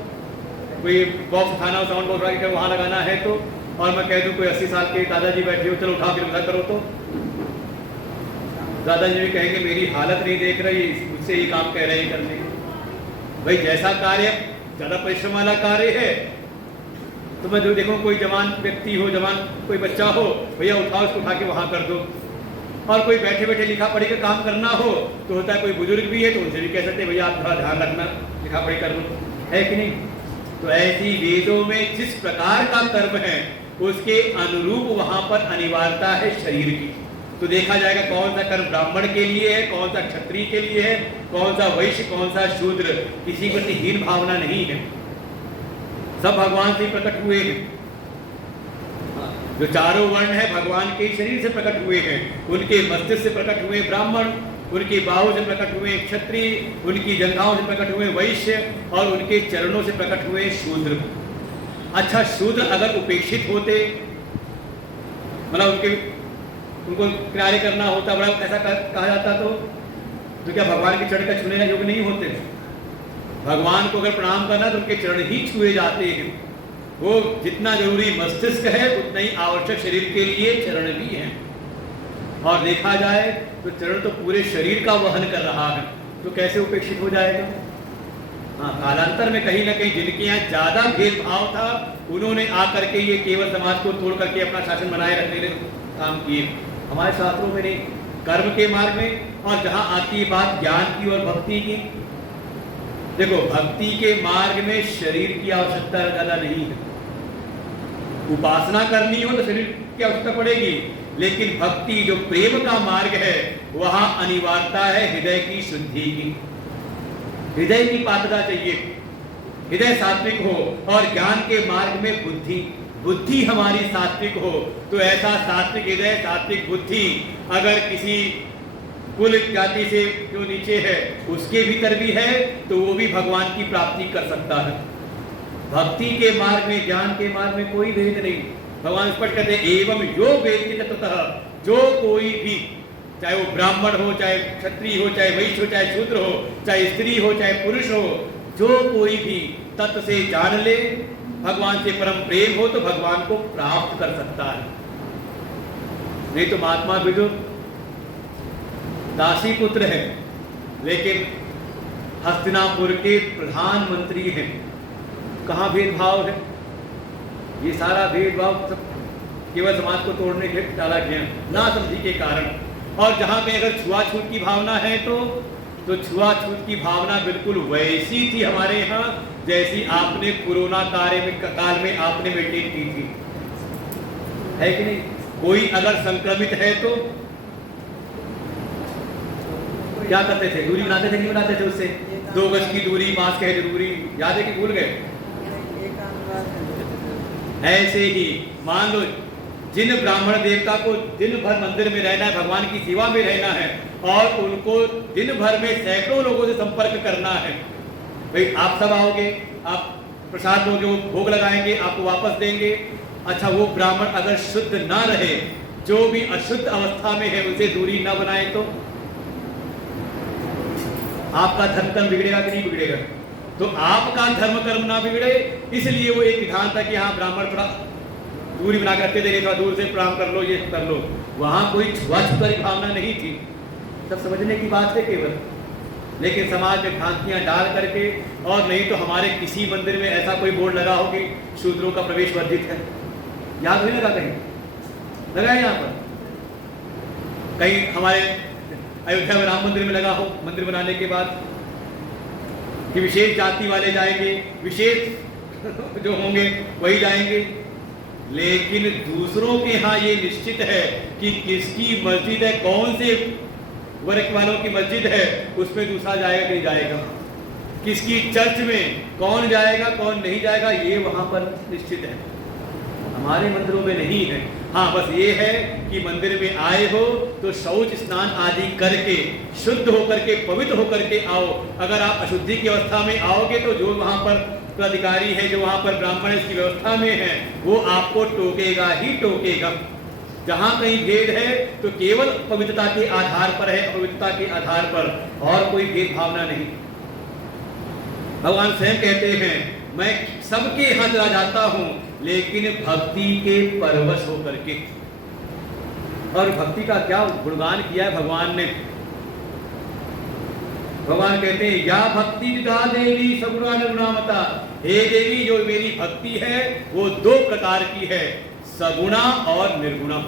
कोई बॉक्स उठाना हो, साउंड बॉक्स उठा वहाँ लगाना है तो, और मैं कह दूँ कोई 80 साल के दादाजी बैठे हो, चलो उठा के उठा करो, तो दादाजी भी कहेंगे मेरी हालत नहीं देख रही, मुझसे ये काम कह रहे हैं करने। भाई जैसा कार्य ज़्यादा परिश्रम वाला कार्य है तो मैं जो देखो कोई जवान व्यक्ति हो, जवान कोई बच्चा हो, भैया उठाओ उसको उठा के वहाँ कर दो। और कोई बैठे बैठे लिखा पढ़ी का काम करना हो तो होता है कोई बुजुर्ग भी है तो उनसे भी कह सकते हैं भैया आप थोड़ा ध्यान रखना, लिखा पढ़ी कर लो, है कि नहीं? तो ऐसी वेदों में जिस प्रकार का कर्म है उसके अनुरूप वहाँ पर अनिवार्यता है शरीर की। तो देखा जाएगा कौन सा कर्म ब्राह्मण के लिए है, कौन सा क्षत्रिय के लिए है, कौन सा वैश्य, कौन सा शूद्र, किसी प्रति हीन भावना नहीं है। सब भगवान से प्रकट हुए हैं। जो चारों वर्ण है भगवान के शरीर से प्रकट हुए हैं। उनके मस्तिष्क से प्रकट हुए ब्राह्मण, उनके बाहों से प्रकट हुए क्षत्रिय, उनकी जंघाओं से प्रकट हुए वैश्य, और उनके चरणों से प्रकट हुए शूद्र। अच्छा, शूद्र अगर उपेक्षित होते, मतलब उनको किनारे करना होता, बड़ा ऐसा कहा जाता, तो क्या भगवान के चरण का छूने योग्य नहीं होते? भगवान को अगर प्रणाम करना तो उनके चरण ही छुए जाते हैं। वो जितना जरूरी मस्तिष्क है उतना ही आवश्यक शरीर के लिए चरण भी है। और देखा जाए तो चरण तो पूरे शरीर का वहन कर रहा है, तो कैसे उपेक्षित हो जाएगा? हाँ, कालांतर में कहीं ना कहीं जिनके यहाँ ज्यादा भेदभाव था उन्होंने आकर के ये केवल समाज को तोड़ करके अपना शासन बनाए रखने के काम किए। हमारे शास्त्रों में नहीं, कर्म के मार्ग में। और जहाँ आती है बात ज्ञान की और भक्ति की, देखो भक्ति के मार्ग में शरीर की आवश्यकता ज्यादा नहीं है। उपासना करनी हो तो शरीर की आवश्यकता पड़ेगी, लेकिन भक्ति जो प्रेम का मार्ग है वहां अनिवार्यता है हृदय की शुद्धि की। हृदय की पात्रता चाहिए, हृदय सात्विक हो, और ज्ञान के मार्ग में बुद्धि हमारी सात्विक हो। तो ऐसा सात्विक हृदय, सात्विक बुद्धि अगर किसी कुल जाति से जो नीचे है उसके भीतर भी है तो वो भी भगवान की प्राप्ति कर सकता है। भक्ति के मार्ग में, ज्ञान के मार्ग में कोई भेद नहीं। भगवान स्पष्ट कहते हैं एवं यो वेत्ति तत्ततः, जो कोई भी, चाहे वो ब्राह्मण हो, चाहे क्षत्रिय हो, चाहे वैश्य हो, चाहे शूद्र हो, चाहे स्त्री हो, चाहे पुरुष हो, जो कोई भी तत्व से जान ले, भगवान से परम प्रेम हो तो भगवान को प्राप्त कर सकता है। नहीं तो महात्मा बिरजू दासी पुत्र है लेकिन हस्तिनापुर के प्रधानमंत्री हैं। कहाँ भेदभाव है? ये सारा भेदभाव केवल समाज को तोड़ने के लिए डाला गया, ना समझी के कारण। और जहाँ पे अगर छुआछूत की भावना है तो छुआछूत की भावना बिल्कुल वैसी थी हमारे यहाँ जैसी आपने कोरोना काल में आपने मेंटेन की थी, है कि नहीं? कोई अगर संक्रमित है तो क्या करते थे? दूरी बनाते थे, नहीं बनाते थे? उससे 2 गज की दूरी, मास्क है जरूरी, याद है कि भूल गए? ऐसे ही मान लो जिन ब्राह्मण देवता को दिन भर मंदिर में रहना है, भगवान की सेवा में रहना है, और उनको दिन भर में सैकड़ों लोगों से संपर्क करना है। भाई आप सब आओगे, आप प्रसाद लोगे, वो भोग लगाएंगे, आपको वापस देंगे। अच्छा, वो ब्राह्मण अगर शुद्ध ना रहे, जो भी अशुद्ध अवस्था में है उसे दूरी ना बनाए तो आपका धर्म कर्म बिगड़ेगा कि नहीं बिगड़ेगा? तो आपका धर्म कर्म ना बिगड़े इसलिए वो एक विधान था कि हाँ ब्राह्मण थोड़ा दूरी बना के रखते थे, थोड़ा दूर से प्रणाम कर लो, ये कर लो। वहाँ कोई छुआ-छूत की भावना नहीं थी, सब समझने की बात है केवल। लेकिन समाज में भ्रांतियाँ डाल करके, और नहीं तो हमारे किसी मंदिर में ऐसा कोई बोर्ड लगा हो कि शूद्रों का प्रवेश वर्जित है, याद नहीं लगा, कहीं लगा है यहाँ पर? कहीं हमारे अयोध्या में राम मंदिर में लगा हो, मंदिर बनाने के बाद, कि विशेष जाति वाले जाएंगे, विशेष जो होंगे वही जाएंगे। लेकिन दूसरों के यहाँ ये निश्चित है कि किसकी मस्जिद है, कौन से वर्ग वालों की मस्जिद है, उसमें दूसरा जाएगा कि नहीं जाएगा, किसकी चर्च में कौन जाएगा कौन नहीं जाएगा, ये वहाँ पर निश्चित है। हमारे मंदिरों में नहीं है। हाँ, बस ये है कि मंदिर में आए हो तो शौच स्नान आदि करके शुद्ध होकर के, पवित्र होकर के आओ। अगर आप अशुद्धि की अवस्था में आओगे तो जो वहाँ पर अधिकारी है, जो वहाँ पर ब्राह्मण इसकी व्यवस्था में है, वो आपको टोकेगा ही टोकेगा। जहाँ कहीं भेद है तो केवल पवित्रता के आधार पर है, अपवित्रता के आधार पर, और कोई भेद भावना नहीं। भगवान स्वयं कहते हैं, मैं सबके यहाँ चला जाता हूँ, लेकिन भक्ति के परवश होकर के। और भक्ति का क्या गुणगान किया है भगवान ने। भगवान कहते हैं, या भक्ति विदा देवी सगुणा निर्गुणामता। हे देवी, जो मेरी भक्ति है वो दो प्रकार की है, सगुणा और निर्गुणा।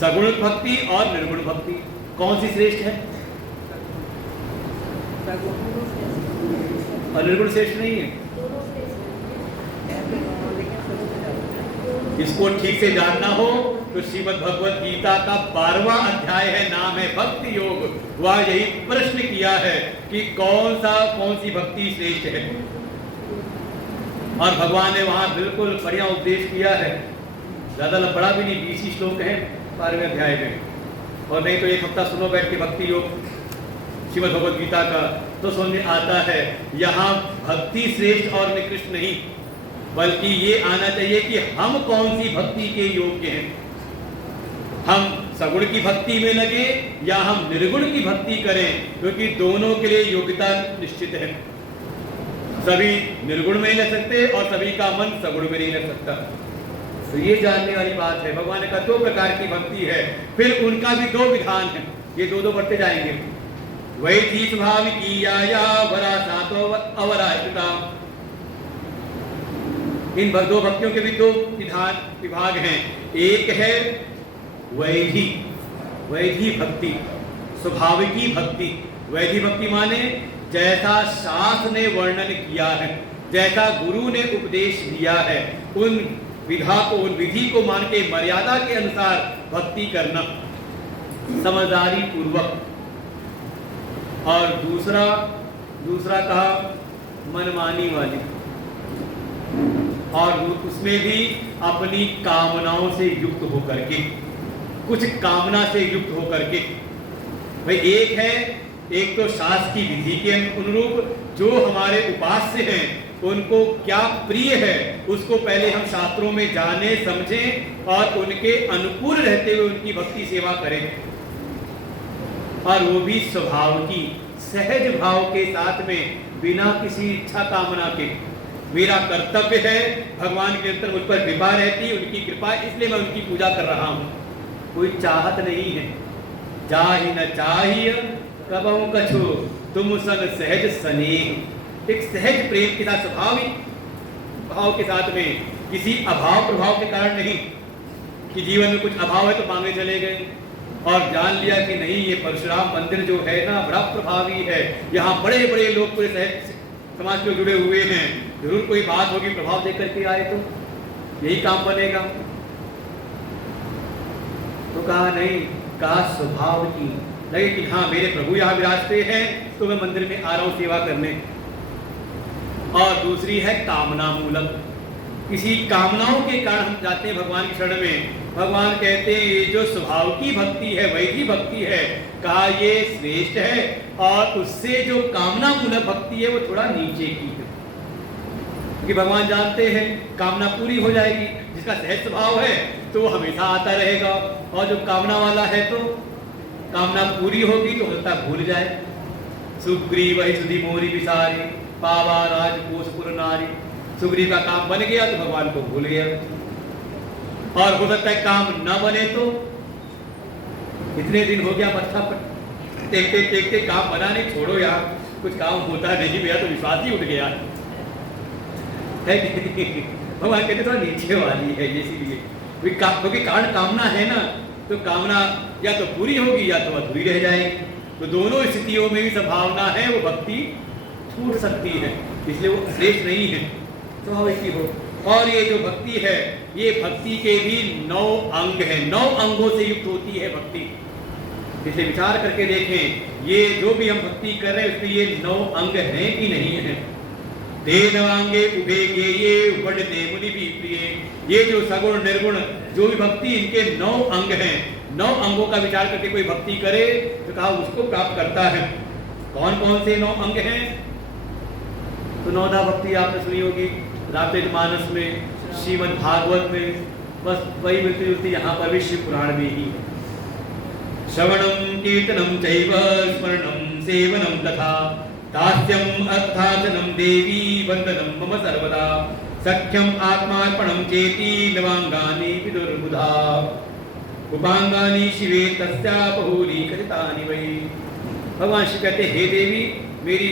सगुण भक्ति और निर्गुण भक्ति, कौन सी श्रेष्ठ है? और निर्गुण श्रेष्ठ नहीं है। इसको ठीक से जानना हो तो श्रीमद् भगवत गीता का 12वां अध्याय है, नाम है भक्ति योग। वह यही प्रश्न किया है कि कौन सी भक्ति श्रेष्ठ है। और भगवान ने वहां बिल्कुल बढ़िया उपदेश किया है, ज्यादा बड़ा भी नहीं, 20 ही श्लोक है 12वें अध्याय में। और नहीं तो एक हफ्ता सुनो बैठ के भक्ति योग श्रीमद् भगवत गीता का, तो समझ में आता है यहाँ भक्ति श्रेष्ठ और निकृष्ट नहीं, बल्कि ये आना चाहिए कि हम कौन सी भक्ति के योग्य हैं। हम सगुण की भक्ति में लगे या हम निर्गुण की भक्ति करें, क्योंकि दोनों के लिए योग्यता निश्चित है। सभी निर्गुण में नहीं लग सकते और सभी का मन सगुण में नहीं लग सकता। तो ये जानने वाली बात है। भगवान ने कहा 2 प्रकार की भक्ति है, फिर उनका भी 2 विधान है, ये 2 बढ़ते जाएंगे। वही थी स्वभाव की या वरा सातो अवराहिता। इन 2 भक्तियों के भी 2 विभाग हैं। एक है वैधी भक्ति, स्वाभाविकी भक्ति। वैधी भक्ति माने जैसा शास्त्र ने वर्णन किया है, जैसा गुरु ने उपदेश दिया है, उन विधि को मान के मर्यादा के अनुसार भक्ति करना, समझदारी पूर्वक। और दूसरा कहा मनमानी वाली, और उसमें भी अपनी कामनाओं से युक्त होकर के, कुछ कामना से युक्त होकर के। भाई एक तो शास्त्र की विधि के अनुरूप जो हमारे उपास्य हैं उनको क्या प्रिय है उसको पहले हम शास्त्रों में जाने समझें और उनके अनुकूल रहते हुए उनकी भक्ति सेवा करें। और वो भी स्वभाव की, सहज भाव के साथ में, बिना किसी इच्छा कामना के। मेरा कर्तव्य है, भगवान के अंतर मुझ पर कृपा रहती, उनकी कृपा, इसलिए मैं उनकी पूजा कर रहा हूँ। कोई चाहत नहीं है। चाहि न चाहिए कबहु कछु, तुम सन सहज स्नेह। एक सहज प्रेम के साथ, स्वाभाविक भाव के साथ में, किसी अभाव प्रभाव के कारण नहीं कि जीवन में कुछ अभाव है तो मांगने चले गए और जान लिया कि नहीं, ये परशुराम मंदिर जो है ना बड़ा प्रभावी है, यहाँ बड़े बड़े लोग पूरे सहज समाज के जुड़े हुए हैं, जरूर कोई बात होगी, प्रभाव देख करके आए तो यही काम बनेगा। तो कहा नहीं, कहा स्वभाव की लगे कि हाँ मेरे प्रभु यहाँ विराजते हैं तो मैं मंदिर में आ रहा हूँ सेवा करने। और दूसरी है कामना मूलक, किसी कामनाओं के कारण हम जाते हैं भगवान की शरण में। भगवान कहते हैं ये जो स्वभाव की भक्ति है, वैधी भक्ति है, कहा ये श्रेष्ठ है, और उससे जो कामना मूलक भक्ति है वो थोड़ा नीचे की है। क्योंकि भगवान जानते हैं कामना पूरी हो जाएगी, जिसका सहज स्वभाव है तो वो हमेशा आता रहेगा, और जो कामना वाला है तो कामना पूरी होगी तो होता भूल जाए। सुग्रीव वही सुधी मोरी विसारी, पावा राजकोष पुर नारी। सुग्रीव का काम बन गया तो भगवान को भूल गया। और हो सकता है काम न बने तो इतने दिन हो गया मत्था पर टेकते टेकते काम बना नहीं, छोड़ो यार कुछ काम होता नहीं भैया, तो विश्वास ही उठ गया है कि नहीं? भगवान कहते थोड़ा नीचे वाली है इसीलिए, क्योंकि कारण कामना है ना, तो कामना या तो पूरी होगी या तो अधूरी रह जाएगी। तो दोनों स्थितियों में भी संभावना है वो भक्ति छूट सकती है, इसलिए वो श्रेष्ठ नहीं है, स्वाभाविक ही हो। और ये जो भक्ति है ये भक्ति के भी 9 अंग हैं, 9 अंगों से युक्त होती है भक्ति। इसलिए विचार करके देखें ये जो भी हम भक्ति कर रहे हैं उसमें ये 9 अंग हैं कि नहीं है। तेन वांगे उभे गे ये उपड़ते मुनि भी प्रिय, ये जो सगुण निर्गुण जो भी भक्ति इनके 9 अंग हैं, 9 अंगों का विचार करके कोई भक्ति करे तो कहा उसको प्राप्त करता है। कौन कौन से 9 अंग हैं? तो नौदा भक्ति आपने सुनी होगी रामचरितमानस में, श्रीमद् भागवत में, बस वही मिलती जुलती यहाँ पर भी शिव पुराण में ही है। श्रवणम कीर्तनम चैव स्मरणम सेवनम तथा दास्यम अर्थाचनम देवी वंदनम मम सर्वदा सख्यम आत्मार्पणम चेति नवांगानि विदुर्बुधा उपांगानि शिवे तस्या बहुरी कथितानि वै। भगवान शिव कहते हे देवी मेरी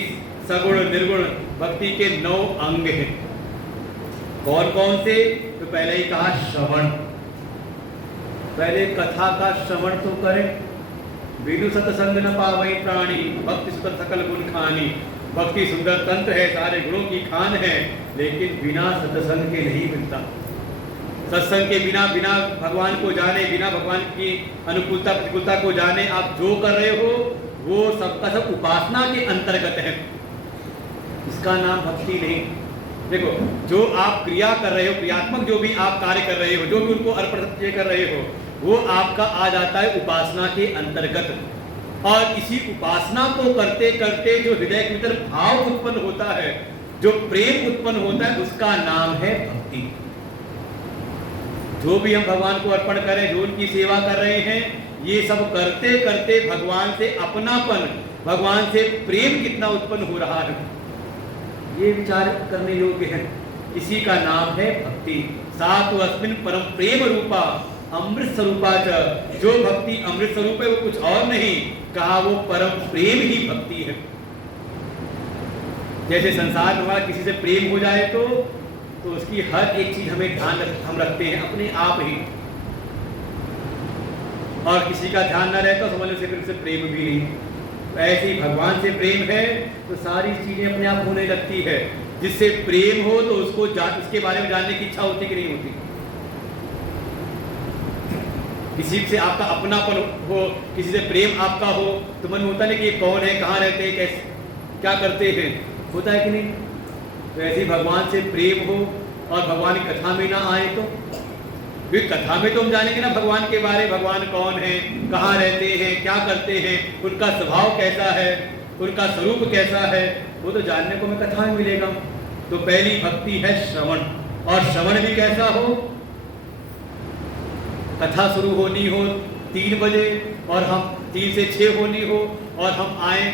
सगुण निर्गुण भक्ति के 9 अंग हैं। कौन कौन से? तो पहले ही कहा श्रवण, पहले कथा का श्रवण तो करें। विदु सतसंग न पावई प्राणी भक्ति सुत सकल गुण खानी। भक्ति सुंदर तंत्र है, सारे गुणों की खान है, लेकिन बिना सत्संग के नहीं मिलता। सत्संग के बिना बिना भगवान को जाने, बिना भगवान की अनुकूलता प्रतिकूलता को जाने आप जो कर रहे हो वो सबका सब उपासना के अंतर्गत है, इसका नाम भक्ति नहीं। देखो जो आप क्रिया कर रहे हो, क्रियात्मक जो भी आप कार्य कर रहे हो, जो भी उनको अर्पण कर रहे हो, वो आपका आ जाता है उपासना के अंतर्गत। और इसी उपासना को करते करते जो हृदय के भीतर भाव उत्पन्न होता है, जो प्रेम उत्पन्न होता है, उसका नाम है भक्ति। जो भी हम भगवान को अर्पण करें, जो उनकी सेवा कर रहे हैं, ये सब करते करते भगवान से अपनापन, भगवान से प्रेम कितना उत्पन्न हो रहा है, ये विचार करने योग्य है। इसी का नाम है भक्ति। सातु अस्मिन् परम प्रेम रूपा अमृत स्वरूपा च। जो भक्ति अमृत स्वरूप है वो कुछ और नहीं, कहा वो परम प्रेम ही भक्ति है। जैसे संसार में हमारा किसी से प्रेम हो जाए तो उसकी हर एक चीज हमें हम रखते हैं अपने आप ही, और किसी का ध्यान न रहे तो समझ लो फिर उससे प्रेम भी नहीं। ऐसे ही भगवान से प्रेम है तो सारी चीजें अपने आप होने लगती है। जिससे प्रेम हो तो उसको उसके बारे में जानने की इच्छा होती कि नहीं होती। किसी से आपका अपनापन हो, किसी से प्रेम आपका हो तो मन में होता नहीं कि ये कौन है, कहाँ रहते हैं, कैसे क्या करते हैं, होता है कि नहीं। तो ऐसे ही भगवान से प्रेम हो और भगवान की कथा में ना आए तो फिर कथा में तो हम जानेंगे ना भगवान के बारे, भगवान कौन है, कहाँ रहते हैं, क्या करते हैं, उनका स्वभाव कैसा है, उनका स्वरूप कैसा है, वो तो जानने को हमें कथा में मिलेगा। तो पहली भक्ति है श्रवण, और श्रवण भी कैसा हो, कथा शुरू होनी हो 3 बजे और हम 3 से 6 होनी हो और हम आए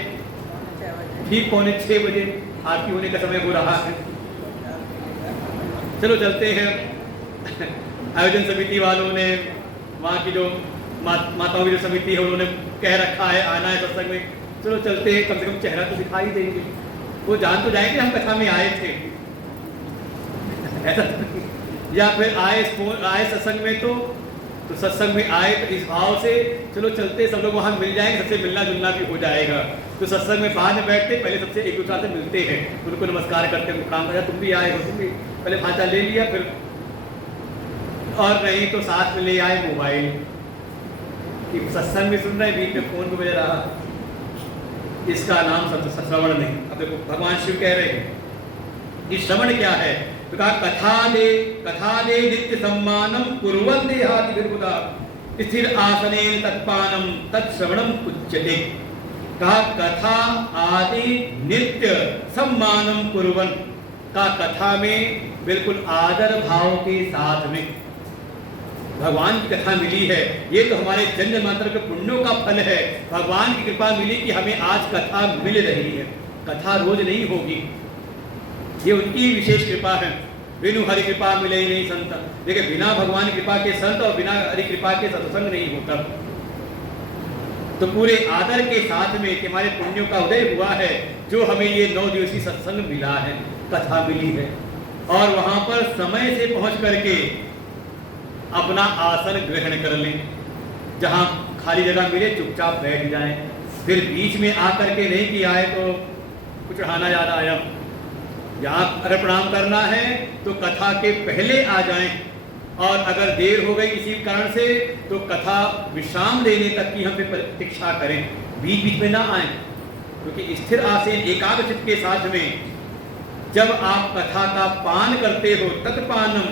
ठीक 5:45 बजे, आरती होने का समय हो रहा है। चलो चलते हैं। आयोजन समिति वालों ने, वहाँ की जो माताओं की जो समिति है उन्होंने कह रखा है आना है सत्संग में, चलो चलते हैं, कम से कम चेहरा तो दिखाई देंगे, वो जान तो जाएंगे हम कथा में आए थे ऐसा। या फिर आए सत्संग में तो सत्संग में आए तो इस भाव से चलो चलते, सब लोग वहाँ मिल जाएंगे, सबसे मिलना जुलना भी हो जाएगा। तो सत्संग में बाद में बैठते पहले सबसे एक दूसरे से मिलते हैं, उनको नमस्कार करते हैं, काम करते, तुम भी आए हो, तुम भी पहले भाषा ले लिया, फिर और नहीं तो साथ में ले आए मोबाइल कि सत्संग में सुन रहे बीच में फोन को बजा रहा, इसका नाम श्रवण नहीं। अब देखो भगवान शिव कह रहे हैं कि श्रवण क्या है, तो कहा कथा दे नित्य सम्मानम कुर्वन्ते हाति विर्बुधा स्थिर आसनेन तत्पानम तत्श्रवणम उच्यते। कहा कथा आदि नित्य सम्मानम कुर्वन, का कथा में बिल्कुल आदर भाव के साथ में भगवान की कथा मिली है। ये तो हमारे जन्म मात्र के पुण्यों का फल है, भगवान की कृपा मिली कि हमें आज कथा मिल रही है। कथा रोज नहीं होगी, ये उनकी विशेष कृपा है। बिनु हरि कृपा मिले ही नहीं संत। देखिए, बिना भगवान कृपा के संत और बिना हरि कृपा के सत्संग नहीं होता। तो पूरे आदर के साथ में कि हमारे पुण्यों का उदय हुआ है, जो हमें ये 9 दिवसीय सत्संग मिला है, कथा मिली है, और वहां पर समय से पहुंच करके अपना आसन ग्रहण कर लें। जहां खाली जगह मिले चुपचाप बैठ जाएं। फिर बीच में आकर के नहीं कि आए तो कुछ चढ़ाना याद आया। यहाँ अगर प्रणाम करना है तो कथा के पहले आ जाएं, और अगर देर हो गई किसी कारण से तो कथा विश्राम लेने तक की हम फिर प्रतीक्षा करें, बीच बीच में ना आए। क्योंकि स्थिर आसन एकाग्र चित्त के साथ में जब आप कथा का पान करते हो, तत्पानम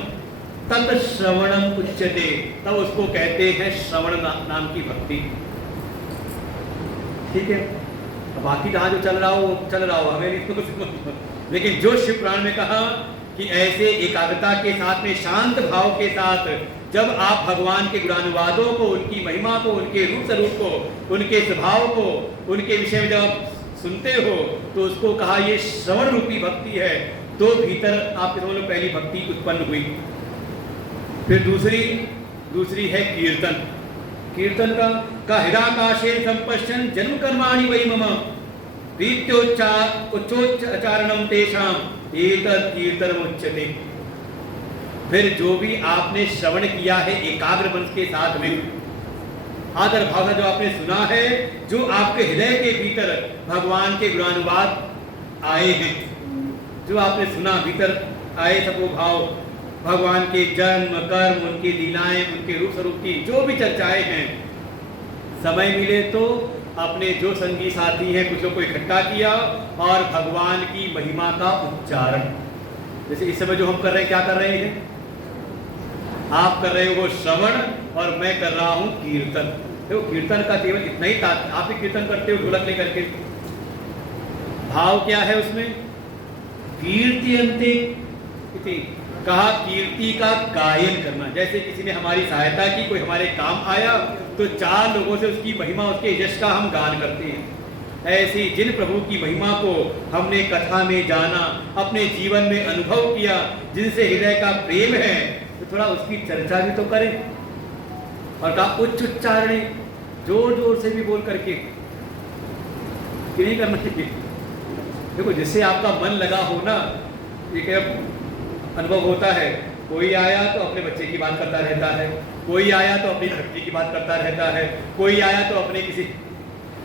तत् श्रवणम उच्यते, तब उसको कहते हैं श्रवण नाम की भक्ति। ठीक है, बाकी जहाँ जो चल रहा हो वो चल रहा हो, हमें नहीं। लेकिन जो शिव पुराण में कहा कि ऐसे एकाग्रता के साथ में, शांत भाव के साथ जब आप भगवान के गुणानुवादों को, उनकी महिमा को, उनके रूप स्वरूप को, उनके स्वभाव को, उनके विषय में जब आप सुनते हो तो उसको कहा ये श्रवण रूपी भक्ति है। तो भीतर आपके समझ लो पहली भक्ति उत्पन्न हुई। फिर दूसरी है कीर्तन। कीर्तन का हृदाकाशे संपश्यन् जन्म कर्माणि वै मम उच्चोच्चारणम तेषाम एतत् कीर्तनम उच्यते। फिर जो भी आपने श्रवण किया है एकाग्र मन के साथ में, आदर भाव जो आपने सुना है, जो आपके हृदय के भीतर भगवान के गुणानुवाद आए हैं, जो आपने सुना भीतर आए सब वो भाव, भगवान के जन्म कर्म, उनकी लीलाएं, उनके रूप स्वरूप की जो भी चर्चाएं हैं, समय मिले तो अपने जो संगी साथी हैं कुछ लोग को इकट्ठा किया और भगवान की महिमा का उच्चारण। जैसे इस समय जो हम कर रहे हैं, क्या कर रहे हैं? आप कर रहे हो वो श्रवण और मैं कर रहा हूं कीर्तन। देखो, कीर्तन का केवल इतना ही आप ही कीर्तन करते हो ढोलक लेकर के, भाव क्या है उसमें? कीर्ति अंते कहा, कीर्ति का गायन करना। जैसे किसी ने हमारी सहायता की, कोई हमारे काम आया तो 4 लोगों से उसकी महिमा, उसके यश का हम गान करते हैं। ऐसे जिन प्रभु की महिमा को हमने कथा में जाना, अपने जीवन में अनुभव किया, जिनसे हृदय का प्रेम है, तो थोड़ा उसकी चर्चा भी तो करें। और कहा उच्च उच्चारण, जोर जोर से भी बोल करके, कि नहीं करना चाहिए। देखो, जिससे आपका मन लगा हो ना, एक अनुभव होता है। कोई आया तो अपने बच्चे की बात करता रहता है, कोई आया तो अपनी भक्ति की बात करता रहता है, कोई आया तो अपने किसी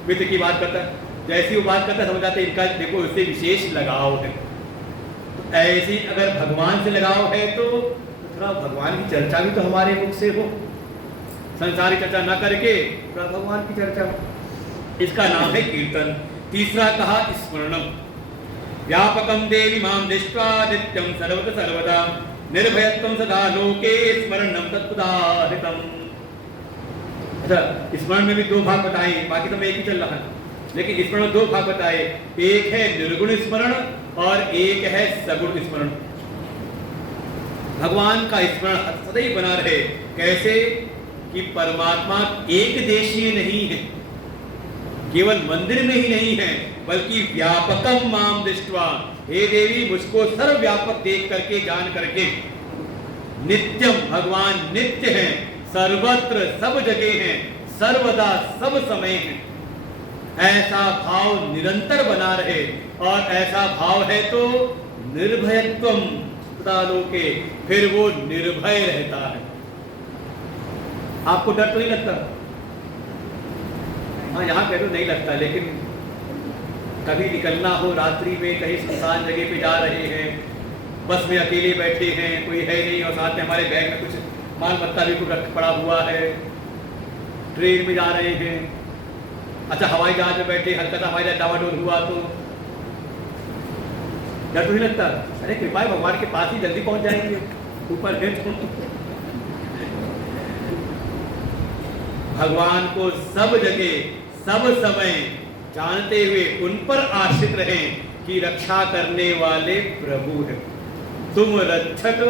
मित्र की बात करता है। जैसी वो बात करता है समझ आते इनका देखो उससे विशेष लगाव है। तो ऐसी अगर भगवान से लगाव है तो थोड़ा भगवान की चर्चा भी तो हमारे मुख से हो, संसारी चर्चा ना करके थोड़ा भगवान की चर्चा। इसका नाम है कीर्तन। तीसरा कहा स्मरणम, व्यापकम देवी माम दृष्ट्वा नित्यं सर्वत सर्वदा निर्भयत्वं सदा लोके स्मरणं तत्पदाहृतम्। अच्छा, स्मरण में भी 2 भाग बताए, बाकी तो एक ही चल रहा है, लेकिन स्मरण में 2 भाग बताए। एक है निर्गुण स्मरण और एक है सगुण स्मरण। भगवान का स्मरण सदैव बना रहे। कैसे? कि परमात्मा एक देशीय नहीं है, केवल मंदिर में ही नहीं है, बल्कि व्यापकम माम दृष्ट्वा, हे देवी मुझको सर्वव्यापक देख करके, जान करके। नित्यम, भगवान नित्य हैं, सर्वत्र सब जगह हैं, सर्वदा सब समय हैं। ऐसा भाव निरंतर बना रहे, और ऐसा भाव है तो निर्भयत्वम तथा लोके, फिर वो निर्भय रहता है। आपको डर तो नहीं लगता? हाँ, यहाँ कह तो नहीं लगता, लेकिन कभी निकलना हो रात्रि में, कहीं सुनसान जगह पे जा रहे हैं, बस में अकेले बैठे हैं, कोई है नहीं, और साथ में हमारे बैग में कुछ माल मत्ता भी कुछ रख पड़ा हुआ है, ट्रेन में जा रहे हैं, अच्छा हवाई जहाज में बैठे, हल्का सा हवाई जहाज डावाडोल हुआ तो डर तो नहीं लगता? अरे कृपा है, भगवान के पास ही जल्दी पहुंच जाएंगे, ऊपर है तो। भगवान को सब जगह सब समय जानते हुए उन पर आश्रित रहें कि रक्षा करने वाले प्रभु हैं। तुम रक्षक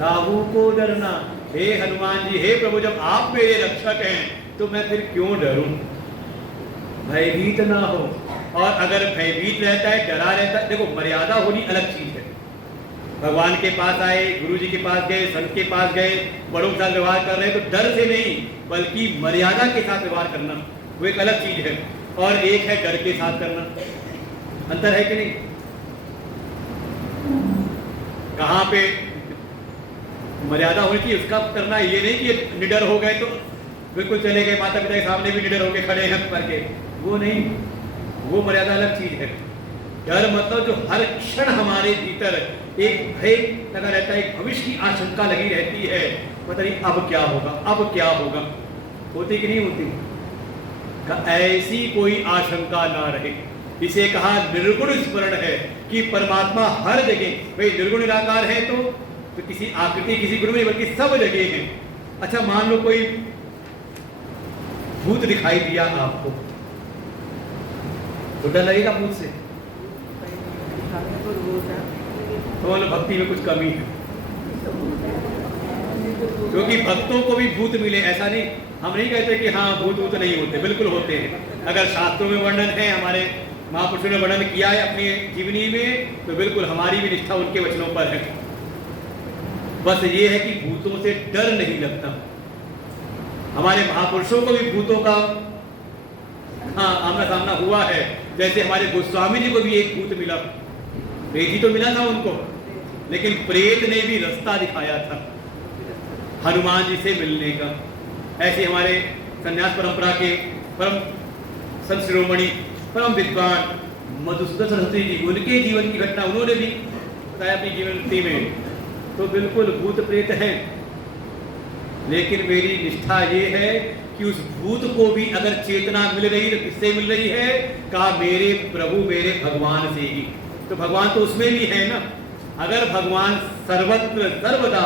काहू को डरना। हे हनुमान जी, हे प्रभु, जब आप मेरे रक्षक हैं तो मैं फिर क्यों डरूं? भयभीत ना हो। और अगर भयभीत रहता है, डरा रहता है, देखो मर्यादा होनी अलग चीज है। भगवान के पास आए, गुरु जी के पास गए, संत के पास गए, बड़ों के साथ व्यवहार कर रहे हैं तो डर से नहीं बल्कि मर्यादा के साथ व्यवहार करना वो एक अलग चीज है, और एक है डर के साथ करना। अंतर है कि नहीं? कहाँ पे मर्यादा होनी चाहिए उसका करना, ये नहीं कि निडर हो गए तो बिल्कुल चले गए, माता पिता के सामने भी निडर होके खड़े हैं करके, वो नहीं, वो मर्यादा अलग चीज है। डर मतलब जो हर क्षण हमारे भीतर एक भय लगा रहता है, एक भविष्य की आशंका लगी रहती है, पता नहीं अब क्या होगा, अब क्या होगा, होती कि नहीं होती? ऐसी कोई आशंका ना रहे। इसे कहा निर्गुण स्मरण है कि परमात्मा हर जगह, भाई निर्गुण निराकार है तो किसी आकृति किसी गुण में बल्कि सब जगह है। अच्छा मान लो कोई भूत दिखाई दिया आपको, तो डर लगेगा भूत से? तो मतलब भक्ति में कुछ कमी है, क्योंकि भक्तों को भी भूत मिले ऐसा नहीं, हम नहीं कहते कि हाँ भूत नहीं होते, बिल्कुल होते हैं। अगर शास्त्रों में वर्णन है, हमारे महापुरुषों ने वर्णन किया है अपनी जीवनी में, तो बिल्कुल हमारी भी निष्ठा उनके वचनों पर है। बस ये है कि भूतों से डर नहीं लगता। हमारे महापुरुषों को भी भूतों का हाँ आमना सामना हुआ है। जैसे हमारे गोस्वामी जी को भी एक भूत मिला, प्रेत ही तो मिला था उनको, लेकिन प्रेत ने भी रास्ता दिखाया था हनुमान जी से मिलने का। ऐसे हमारे संन्यास परंपरा के परम संत शिरोमणि परम विद्वान मधुसूदन सरस्वती जी, उनके जीवन की घटना उन्होंने भी बताया अपनी जीवन वृत्ति में। तो बिल्कुल भूत प्रेत हैं, लेकिन मेरी निष्ठा ये है कि उस भूत को भी अगर चेतना मिल रही है तो किससे मिल रही है? कहा मेरे प्रभु मेरे भगवान से ही। तो भगवान तो उसमें भी है ना। अगर भगवान सर्वत्र सर्वदा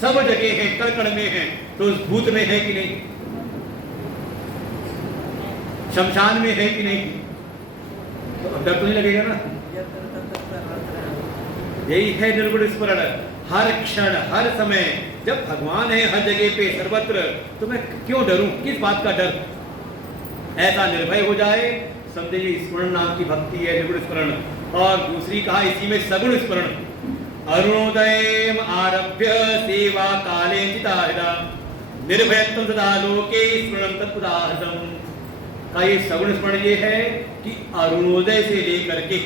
सब जगह है, कण कण में है, तो उस भूत में है कि नहीं? शमशान में है कि नहीं? तो डर तो नहीं लगेगा ना। यही है निर्गुण स्मरण। हर क्षण हर समय जब भगवान है हर जगह पे सर्वत्र, तो मैं क्यों डरूं? किस बात का डर? ऐसा निर्भय हो जाए, समझिए स्मरण नाम की भक्ति है, निर्गुण स्मरण। और दूसरी कहा इसी में सगुण स्मरण। अरुणोदय आरभ्य सेवा काले चिताहिता निर्भयत्वं सदा लोके स्मरणं तत्पदार्थम। का ये सगुण स्मरण ये है कि अरुणोदय से लेकर के,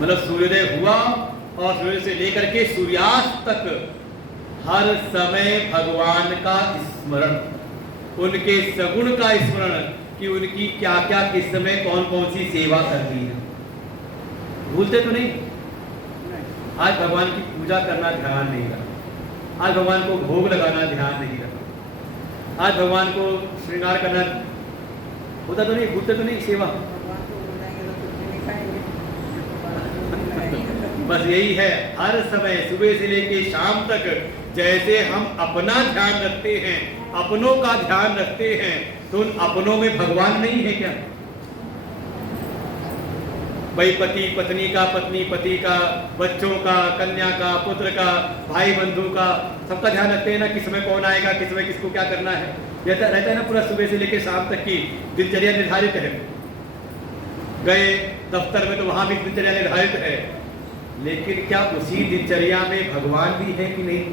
मतलब सूर्योदय हुआ और सूर्य से लेकर के सूर्यास्त तक हर समय भगवान का स्मरण, उनके सगुण का स्मरण कि उनकी क्या क्या किस समय कौन कौन सी सेवा करनी है। भूलते तो नहीं? आज भगवान की पूजा करना ध्यान नहीं रहा, आज भगवान को भोग लगाना ध्यान नहीं रहा, आज भगवान को श्रृंगार करना होता तो नहीं, भूलते तो नहीं सेवा। बस यही है, हर समय सुबह से लेके शाम तक जैसे हम अपना ध्यान रखते हैं, अपनों का ध्यान रखते हैं, तो उन अपनों में भगवान नहीं है क्या? भाई पति पत्नी का, पत्नी पति का, बच्चों का, कन्या का, पुत्र का, भाई बंधु का, सबका ध्यान रखते हैं ना, किस समय कौन आएगा, किस समय किसको क्या करना है। यह रहता है ना, पूरा सुबह से लेकर शाम तक की दिनचर्या निर्धारित है। गए दफ्तर में तो वहां भी दिनचर्या निर्धारित है, लेकिन क्या उसी दिनचर्या में भगवान भी है कि नहीं?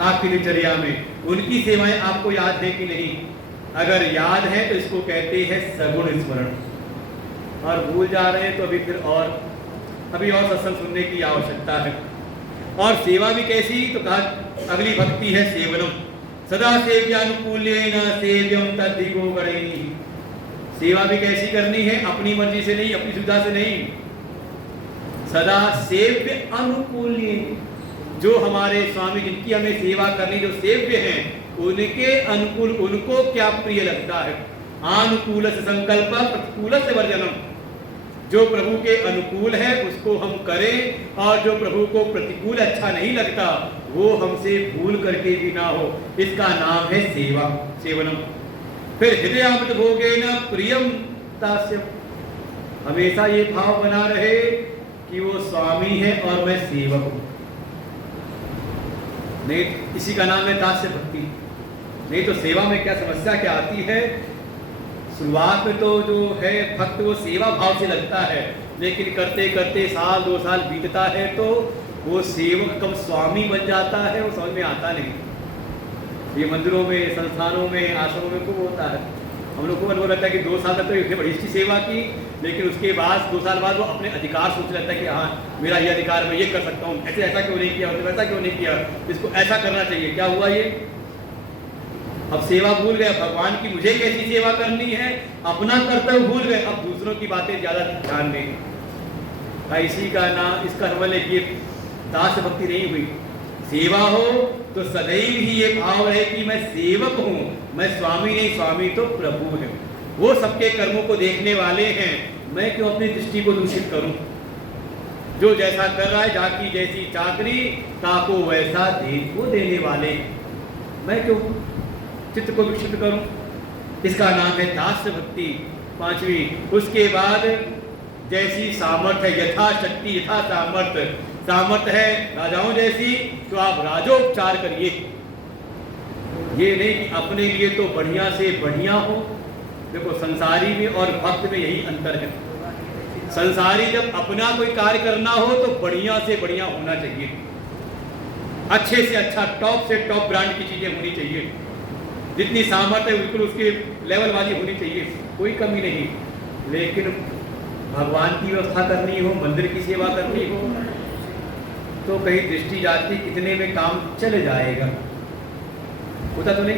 आपकी दिनचर्या में उनकी सेवाएं आपको याद है कि नहीं? अगर याद है तो इसको कहते हैं सगुण स्मरण। और भूल जा रहे हैं तो अभी फिर और सत्संग सुनने की आवश्यकता है। और सेवा भी कैसी? तो कहा अगली भक्ति है सेवनम। सदा सेव्यानुकूल्येन सेव्यम तद्धिको गणैः। सेवा भी कैसी करनी है? अपनी मर्जी से नहीं, अपनी सुविधा से नहीं, सदा सेव्य अनुकूल्य। जो हमारे स्वामी जिनकी हमें सेवा करनी, जो सेव्य हैं, उनके अनुकूल, उनको क्या प्रिय लगता है। आनुकूल से संकल्प प्रतिकूल से वर्जनम। जो प्रभु के अनुकूल है उसको हम करें, और जो प्रभु को प्रतिकूल अच्छा नहीं लगता वो हमसे भूल करके भी ना हो। इसका नाम है सेवा, सेवनम। फिर हृदयामृत भोगेन प्रियम दास्यम। हमेशा ये भाव बना रहे कि वो स्वामी है और मैं सेवक हूं। नहीं, इसी का नाम है दास्य भक्ति। नहीं तो सेवा में क्या समस्या क्या आती है? शुरुआत में तो जो है भक्त वो सेवा भाव से लगता है, लेकिन करते करते साल 2 साल बीतता है तो वो सेवक कब स्वामी बन जाता है वो समझ में आता नहीं। ये मंदिरों में, संस्थानों में, आश्रमों में खूब होता है। हम लोग को अनुभव रहता है कि 2 साल तक तो इसने बड़ी अच्छी सेवा की, लेकिन उसके बाद 2 साल बाद वो अपने अधिकार सोच लेता है कि हाँ मेरा ये अधिकार, मैं ये कर सकता हूँ, ऐसे ऐसा क्यों नहीं किया, वैसा क्यों नहीं किया, इसको ऐसा करना चाहिए। क्या हुआ ये? अब सेवा भूल गए, भगवान की मुझे कैसी सेवा करनी है, अपना कर्तव्य भूल गए, अब दूसरों की बातें ज़्यादा ध्यान दें। इसी का नाम, इसका समझ लें कि दास भक्ति नहीं हुई। सेवा हो तो सदैव ही ये भाव रहे कि मैं सेवक हूँ, मैं स्वामी नहीं, स्वामी तो प्रभु है। वो सबके कर्मों को देखने वाले हैं, मैं क्यों अपनी दृष्टि को दूषित करूं? जो जैसा कर रहा है, जाकी जैसी चाकरी ताको वैसा देख वो देने वाले, मैं क्यों चित्त को विक्षिप्त करूं? इसका नाम है दास भक्ति। 5वीं, उसके बाद जैसी सामर्थ्य है, यथा शक्ति यथा सामर्थ्य। सामर्थ्य है राजाओं जैसी तो आप राजोपचार करिए। ये नहीं कि अपने लिए तो बढ़िया से बढ़िया हो। देखो संसारी में और भक्त में यही अंतर है। संसारी जब अपना कोई कार्य करना हो तो बढ़िया से बढ़िया होना चाहिए, अच्छे से अच्छा, टॉप से टॉप ब्रांड की चीजें होनी चाहिए, जितनी सामर्थ्य है बिल्कुल उसके लेवल वाली होनी चाहिए, कोई कमी नहीं। लेकिन भगवान की व्यवस्था करनी हो, मंदिर की सेवा करनी हो तो कहीं दृष्टि जाती कितने में काम चले जाएगा। होता तो नहीं,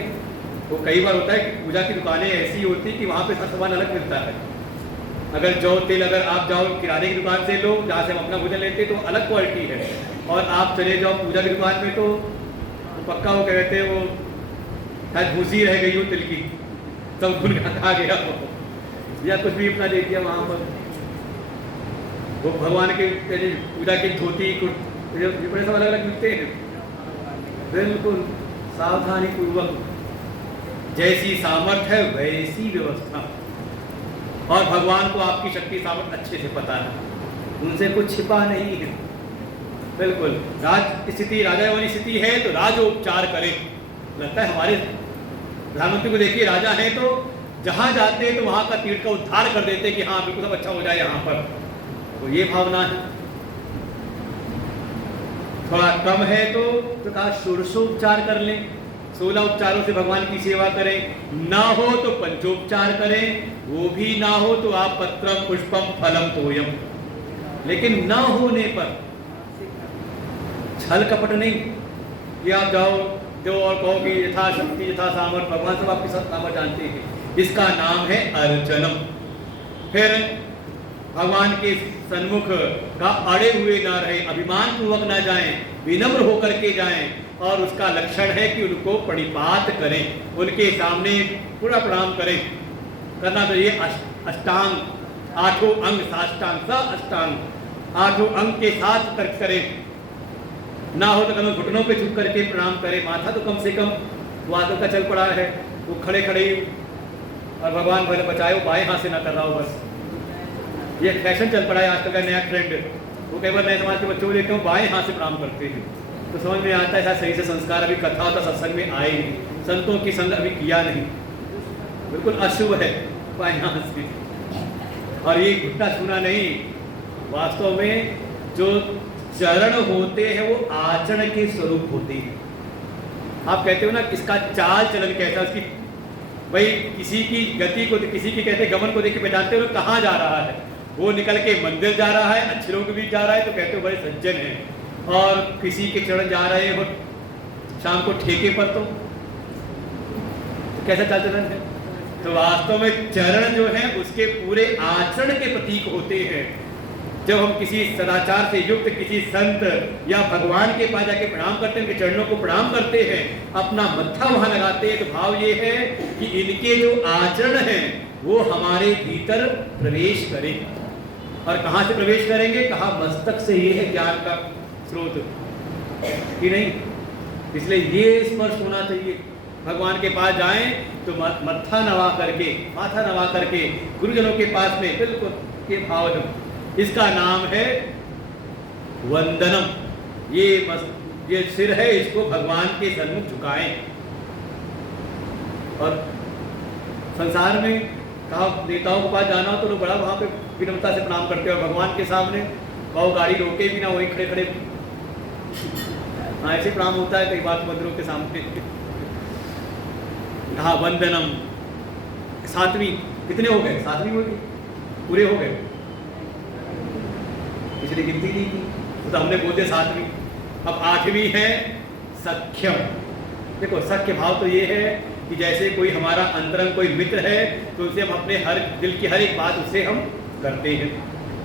वो कई बार होता है कि पूजा की दुकानें ऐसी होती कि वहाँ पे सब सामान अलग मिलता है। अगर जौ तेल अगर आप जाओ किराने की दुकान से लो, जहाँ से हम अपना भोजन लेते तो अलग क्वालिटी है, और आप चले जाओ पूजा की दुकान में तो पक्का वो कहते हैं वो शायद भूसी रह गई हो तिल की, सब खुल खा गया हो, या कुछ भी अपना दे दिया वहाँ पर। वो भगवान के पूजा की धोती बड़े सब अलग अलग मिलते हैं। बिल्कुल सावधानी पूर्वक, जैसी सामर्थ्य है वैसी व्यवस्था। और भगवान को आपकी शक्ति सामर्थ्य अच्छे से पता है, उनसे कुछ छिपा नहीं है। बिल्कुल राज स्थिति, राजा वाली स्थिति है तो राजोपचार करें। लगता है हमारे प्रधानमंत्री को देखिए, राजा हैं तो जहाँ जाते हैं तो वहाँ का तीर्थ का उद्धार कर देते हैं कि हाँ बिल्कुल सब अच्छा हो जाए यहाँ पर। तो ये भावना है। थोड़ा कम है तो कहा षोडशोपचार कर लें, 16 उपचारों से भगवान की सेवा करें। ना हो तो पंचोपचार करें, वो भी ना हो तो आप पत्रम पुष्पम फलम तोयम। लेकिन ना होने पर छल कपट नहीं कि आप जाओ जो और कहो कि यथा शक्ति यथा सामर्थ्य, भगवान सब आपकी सब सामर्थ्य जानते हैं। इसका नाम है अर्चनम। फिर भगवान के सन्मुख का अड़े हुए ना रहे, अभिमान पूर्वक ना जाएं, विनम्र होकर के जाएं। और उसका लक्षण है कि उनको प्रणिपात करें, उनके सामने पूरा प्रणाम करें। करना तो ये अष्टांग, 8 अंग, साष्टांग, अष्टांग, 8 अंग के साथ तर्क करें। ना हो तो कम घुटनों पे झुक करके प्रणाम करें, माथा तो कम से कम वो आदत का चल पड़ा है, वो खड़े खड़े ही, और भगवान भले बचाए वो बाएं हाथ से ना कर रहा हो बस। ये फैशन चल पड़ा है आजकल का नया ट्रेंड। वो कई बार नए समाज के बच्चों को देखते हो बाएं हाथ से प्रणाम करते हैं, तो समझ में आता है सही से संस्कार अभी कथा होता सत्संग में आए नहीं, संतों की संग अभी किया नहीं, बिल्कुल अशुभ है बाएं हाथ से। और ये घुटना छूना नहीं, वास्तव में जो चरण होते हैं वो आचरण के स्वरूप होते हैं। आप कहते हो ना इसका चाल चलन कैसा, उसकी भाई किसी की गति को, किसी की कहते गमन को देख के पहचानते हो कहाँ जा रहा है। वो निकल के मंदिर जा रहा है, अच्छे लोगों के बीच जा रहा है तो कहते हो बड़े सज्जन हैं, और किसी के चरण जा रहे हो शाम को ठेके पर तो कैसा चाल चलन है। तो वास्तव में चरण जो है उसके पूरे आचरण के प्रतीक होते हैं। जब हम किसी सदाचार से युक्त किसी संत या भगवान के पास जाके प्रणाम करते हैं, उनके चरणों को प्रणाम करते हैं, अपना मत्था वहां लगाते हैं, तो भाव ये है कि इनके जो आचरण हैं वो हमारे भीतर प्रवेश करें। और कहाँ से प्रवेश करेंगे? कहा मस्तक से, ये है ज्ञान का स्रोत कि नहीं। इसलिए ये स्पर्श होना चाहिए। भगवान के पास जाएं तो मत्था नवा करके, माथा नवा करके गुरुजनों के पास में बिल्कुल के भाव, इसका नाम है वंदनम। ये सिर है, इसको भगवान के सन्मुख झुकाएं। और संसार में कहा नेताओं के पास जाना हो तो लोग बड़ा वहाँ पे विनम्रता से प्रणाम करते हैं, और भगवान के सामने वो गाड़ी रोके भी ना, वहीं खड़े खड़े हाँ ऐसे प्रणाम होता है कई बार मंदिरों के सामने। हाँ वंदनम, सातवीं, कितने हो गए? सातवीं हो गई, पूरे हो गए, इसलिए गिनती नहीं की तो हमने बोलते सातवीं। अब आठवीं है सख्यम। देखो सख्य भाव तो ये है कि जैसे कोई हमारा अंतरंग कोई मित्र है तो उसे हम अपने हर दिल की हर एक बात उससे हम करते हैं,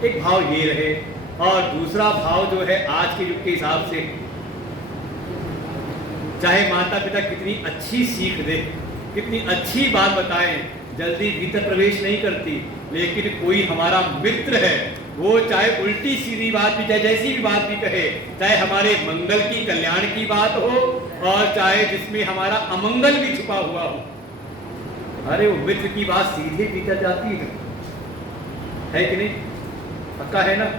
एक भाव ये रहे। और दूसरा भाव जो है आज के युग के हिसाब से, चाहे माता पिता कितनी अच्छी सीख दे, कितनी अच्छी बात बताएं, जल्दी भीतर प्रवेश नहीं करती, लेकिन कोई हमारा मित्र है वो चाहे उल्टी सीधी बात भी, चाहे जैसी भी बात भी कहे, चाहे हमारे मंगल की कल्याण की बात हो और चाहे जिसमें हमारा अमंगल भी छुपा हुआ हो, अरे वो मित्र की बात सीधे भीतर जाती है कि नहीं? पक्का है ना?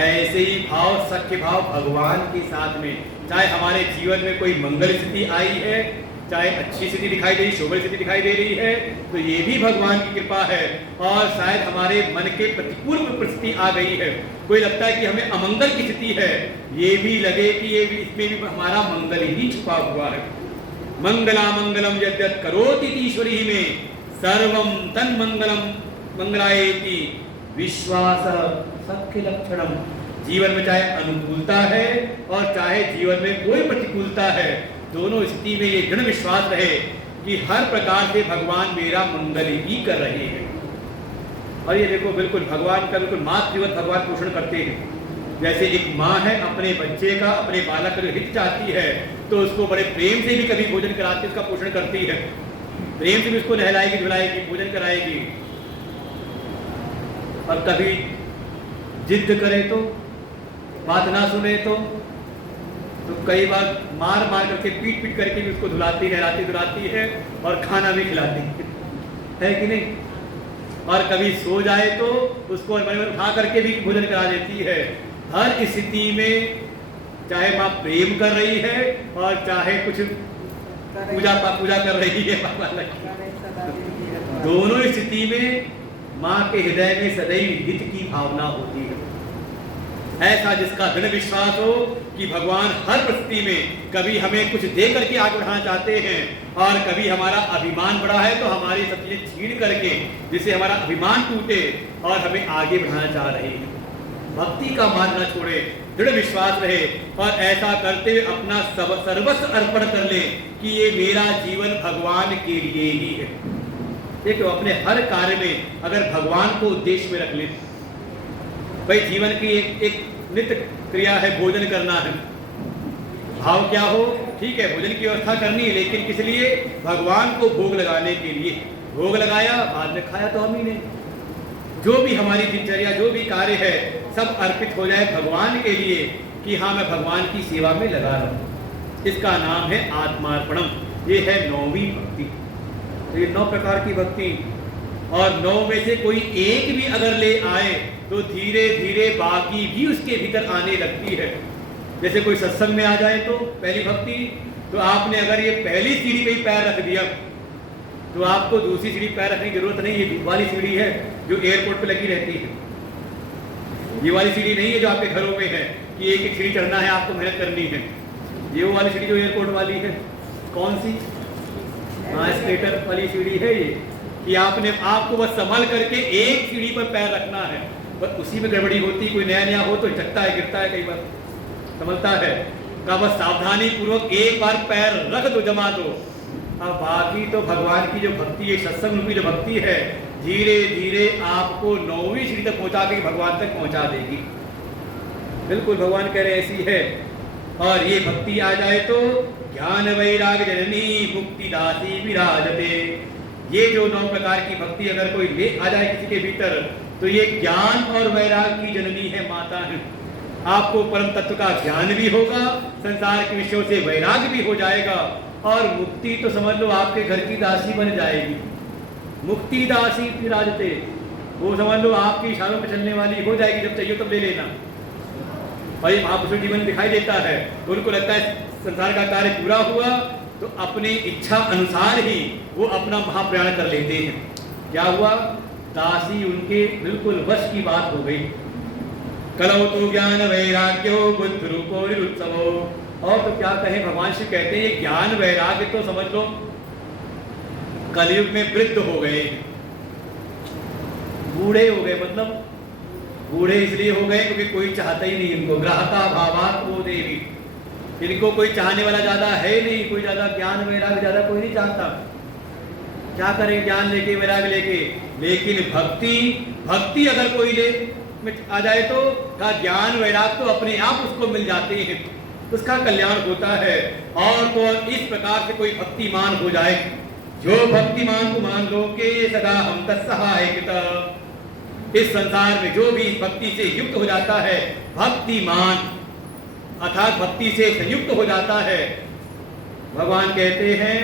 ऐसे ही भाव, सख्य भाव भगवान के साथ में, चाहे हमारे जीवन में कोई मंगल स्थिति आई है, चाहे अच्छी स्थिति दिखाई दे रही, शोभन स्थिति दिखाई दे रही है, तो ये भी भगवान की कृपा है। और शायद हमारे मन के प्रतिकूल परिस्थिति आ गई है, कोई लगता है कि हमें अमंगल की स्थिति है, ये भी लगे कि ये भी, इसमें भी हमारा मंगल ही छुपा हुआ है। मंगला मंगलम यद्यत् करोति ईश्वरी में सर्वम तन मंगलम मंगलायेति विश्वास सख्य लक्षणम। जीवन में चाहे अनुकूलता है और चाहे जीवन में कोई प्रतिकूलता है, दोनों स्थिति में ये दृढ़ विश्वास रहे कि हर प्रकार से भगवान मेरा मंगल ही कर रहे हैं। और ये देखो बिल्कुल भगवान का बिल्कुल मातृवत भगवान पोषण करते हैं। जैसे एक माँ है अपने बच्चे का, अपने बालक का हित चाहती है तो उसको बड़े प्रेम से भी कभी भोजन कराती है, उसका पोषण करती है, प्रेम से भी उसको नहलाएगी धुलाएगी, भोजन कराएगी। और कभी जिद करे तो, बात ना सुने तो कई बार मार मार करके पीट पीट करके भी उसको धुलाती, नहलाती धुलाती है और खाना भी खिलाती है कि नहीं? और कभी सो जाए तो उसको उठा करके भी भोजन करा देती है। हर स्थिति में चाहे माँ प्रेम कर रही है और चाहे कुछ पूजा कर रही है, दोनों स्थिति में माँ के हृदय में सदैव हित की भावना होती है। ऐसा जिसका दृढ़ विश्वास हो कि भगवान हर परिस्थिति में कभी हमें कुछ दे करके आगे बढ़ाना चाहते हैं, और कभी हमारा अभिमान बढ़ा है तो हमारी सब चीजें छीन करके जिससे हमारा अभिमान टूटे और हमें आगे बढ़ाना चाह रहे हैं। भक्ति का मार्ग न छोड़े, दृढ़ विश्वास रहे और ऐसा करते हुए अपना सर्वस्व अर्पण कर ले कि ये मेरा जीवन भगवान के लिए ही है। देखो अपने हर कार्य में अगर भगवान को उद्देश्य में रख ले, भाई जीवन की एक नित्य क्रिया है भोजन करना है, भाव क्या हो, ठीक है भोजन की व्यवस्था करनी है, लेकिन किस लिए? भगवान को भोग लगाने के लिए। भोग लगाया, बाद में खाया तो हम ही ने। जो भी हमारी दिनचर्या, जो भी कार्य है, सब अर्पित हो जाए भगवान के लिए कि हाँ मैं भगवान की सेवा में लगा रहा हूँ। इसका नाम है आत्मार्पणम। ये है 9वीं भक्ति। तो ये 9 प्रकार की भक्ति, और 9 में से कोई एक भी अगर ले आए तो धीरे धीरे बाकी भी उसके भीतर आने लगती है। जैसे कोई सत्संग में आ जाए तो पहली भक्ति, तो आपने अगर ये पहली सीढ़ी पे ही पैर रख दिया तो आपको दूसरी सीढ़ी पैर रखने की जरूरत नहीं। ये वाली सीढ़ी है जो एयरपोर्ट पे लगी रहती है, ये वाली सीढ़ी नहीं है जो आपके घरों में है कि एक एक सीढ़ी चढ़ना है, आपको मेहनत करनी है। ये वो वाली सीढ़ी जो एयरपोर्ट वाली है, कौन सी? हाँ एस्केलेटर वाली सीढ़ी है ये, कि आपको बस संभल करके एक सीढ़ी पर पैर रखना है। बस उसी में गड़बड़ी होती, कोई नया हो तो चकता है, गिरता है, कई बार संभलता है। का बस सावधानी पूर्वक एक बार पैर रख दो, जमा दो। अब बाकी तो भगवान की जो भक्ति है, सत्संग रूपी जो भक्ति है, धीरे धीरे आपको 9वीं सीढ़ी तक पहुंचा के भगवान तक पहुंचा देगी। बिल्कुल भगवान कह रहे ऐसी है। और ये भक्ति आ जाए तो ज्ञान वैराग जननी मुक्ति दासी विराजते। ये जो 9 प्रकार की भक्ति अगर कोई ले आ जाए किसी के भीतर, तो ये ज्ञान और वैराग की जननी है, माता है। आपको परम तत्व का ज्ञान भी होगा, संसार के विषयों से वैराग भी हो जाएगा, और मुक्ति तो समझ लो आपके घर की दासी बन जाएगी। मुक्ति दासी विराजते, वो समझ लो आपकी इशारों पर चलने वाली हो जाएगी, जब चाहिए तब ले लेना। और ये महापुरुष जीवन दिखाई देता है, उनको लगता है संसार का कार्य पूरा हुआ तो अपनी इच्छा अनुसार ही वो अपना महाप्रयाण कर लेते हैं। क्या हुआ? दासी उनके बिल्कुल वश की बात हो गई। कलौ तो ज्ञान वैराग्यो बुद्ध रूपो निरुत्सवो। और तो क्या कहें, भगवान श्री कहते हैं ये ज्ञान वैराग्य तो समझ लो कलयुग में वृद्ध हो गए, बूढ़े हो गए। मतलब बूढ़े इसलिए हो गए क्योंकि कोई चाहता ही नहीं इनको। ग्राहका भावात वो देवी, इनको कोई चाहने वाला ज्यादा है नहीं, कोई ज्यादा ज्ञान वैराग्य ज्यादा कोई नहीं चाहता। क्या करें ज्ञान लेके वैराग्य लेके। लेकिन भक्ति अगर कोई ले आ जाए तो का ज्ञान वैराग्य तो अपने आप उसको मिल जाते हैं, उसका कल्याण होता है। और तो इस प्रकार से कोई भक्तिमान हो जाए, जो भक्तिमान को मान लो के सदा हम तत्सहायकता। इस संसार में जो भी इस भक्ति से युक्त हो जाता है, भक्तिमान अर्थात भक्ति से संयुक्त हो जाता है, भगवान कहते हैं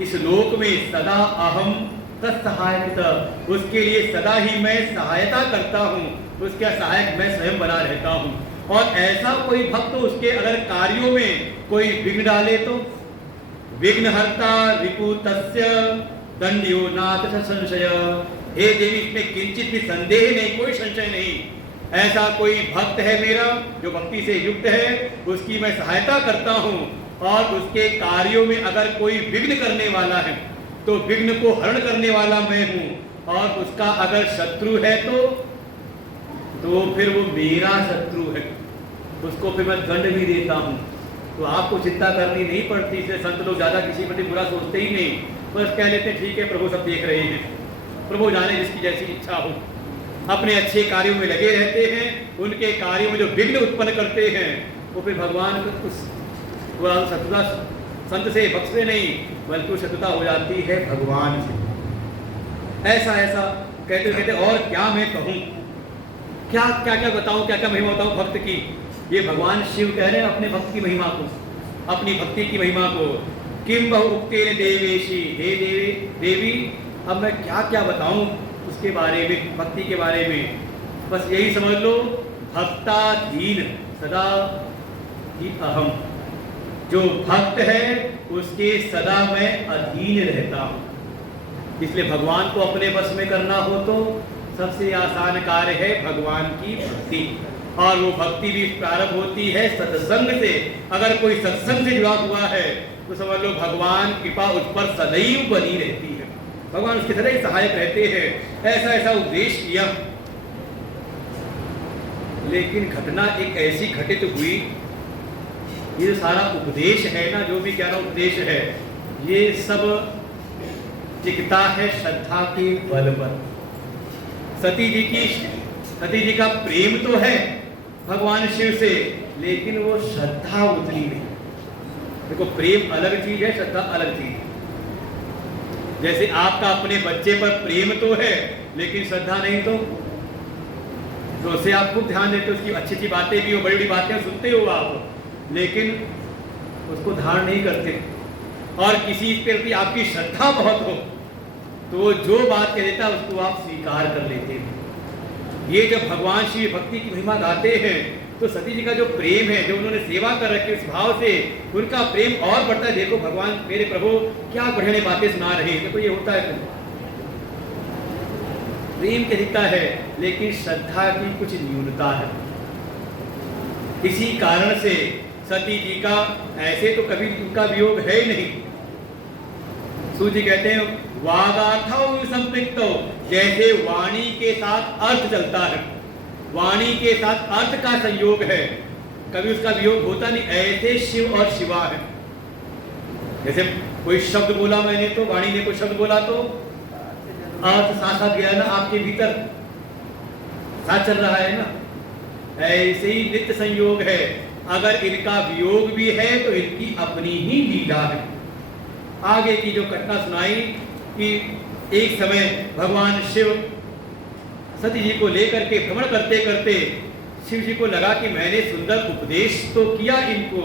इस लोक में सदा अहम तत्सहायकता, उसके लिए सदा ही मैं सहायता करता हूँ, उसका सहायक मैं स्वयं बना रहता हूँ। और ऐसा कोई भक्त उसके अगर कार्यों में कोई विघ्न डाले तो विघ्नहर्ता रिपुतस्य दंड्यो नाथ संशय। हे देवी, इसमें किंचित भी संदेह नहीं, कोई संशय नहीं। ऐसा कोई भक्त है मेरा जो भक्ति से युक्त है, उसकी मैं सहायता करता हूँ। और उसके कार्यों में अगर कोई विघ्न करने वाला है तो विघ्न को हरण करने वाला मैं हूँ। और उसका अगर शत्रु है तो फिर वो मेरा शत्रु है, उसको फिर मैं दंड भी देता हूँ। तो आपको चिंता करनी नहीं पड़ती। इसलिए संत लोग ज्यादा किसी प्रति बुरा सोचते ही नहीं, बस कह लेते ठीक है प्रभु सब देख रहे हैं, प्रभु जाने जिसकी जैसी इच्छा हो। अपने अच्छे कार्यों में लगे रहते हैं, उनके कार्यों में जो विघ्न उत्पन्न करते हैं वो फिर भगवान उस शत्रुता संत से भक्त से नहीं बल्कि शत्रुता हो जाती है भगवान से। ऐसा कहते कहते और क्या मैं कहूँ, क्या क्या क्या बताऊँ, क्या क्या महिमा बताऊँ भक्त की। ये भगवान शिव कह रहे हैं अपने भक्त की महिमा को, अपनी भक्ति की महिमा को। किम बहु उक्तेन देवेशी, हे देवी अब मैं क्या क्या बताऊं उसके बारे में, भक्ति के बारे में। बस यही समझ लो भक्ताधीन सदा ही अहम। जो भक्त है उसके सदा मैं अधीन रहता हूं। इसलिए भगवान को अपने बस में करना हो तो सबसे आसान कार्य है भगवान की भक्ति। और वो भक्ति भी प्रारंभ होती है सत्संग से। अगर कोई सत्संग से जुड़ा हुआ है तो समझ लो भगवान कृपा उस पर सदैव बनी रहती है, भगवान उसके सदैव सहायक रहते हैं। ऐसा उपदेश किया, लेकिन घटना एक ऐसी घटित हुई, ये सारा उपदेश है ना, जो भी 11 उपदेश है, ये सब टिकता है श्रद्धा के बल पर। सती जी का प्रेम तो है भगवान शिव से, लेकिन वो श्रद्धा उतनी नहीं। देखो प्रेम अलग चीज है, श्रद्धा अलग चीज है। जैसे आपका अपने बच्चे पर प्रेम तो है लेकिन श्रद्धा नहीं तो उससे आप खूब ध्यान देते हो, उसकी अच्छी अच्छी बातें भी हो, बड़ी बड़ी बातें सुनते हो आप, लेकिन उसको धारण नहीं करते। और किसी पर भी आपकी श्रद्धा बहुत हो तो वो जो बात कह देता है उसको आप स्वीकार कर लेते हैं। ये जब भगवान श्री भक्ति की महिमा गाते हैं तो सती जी का जो प्रेम है, जो उन्होंने सेवा कर रखी उस भाव से उनका प्रेम और बढ़ता है। देखो भगवान मेरे प्रभु क्या बढ़िया बातें सुना रहे हैं, तो ये होता है प्रेम के दिखता है, लेकिन श्रद्धा की कुछ न्यूनता है। इसी कारण से सती जी का ऐसे तो कभी उनका वियोग है ही नहीं। सूजी कहते हैं वागार्थौ संपृक्तो, जैसे वाणी के साथ अर्थ चलता है, वाणी के साथ अर्थ का संयोग है, कभी उसका वियोग होता नहीं। ऐसे शिव और शिवा है। जैसे कोई शब्द बोला मैंने तो वाणी ने कोई शब्द बोला तो अर्थ साथ साथ गया ना, आपके भीतर साथ चल रहा है ना। ऐसे ही नित्य संयोग है। अगर इनका वियोग भी है तो इनकी अपनी ही लीला है। आगे की जो घटना सुनाई कि एक समय भगवान शिव सती जी को लेकर के भ्रमण करते करते शिव जी को लगा कि मैंने सुंदर उपदेश तो किया इनको,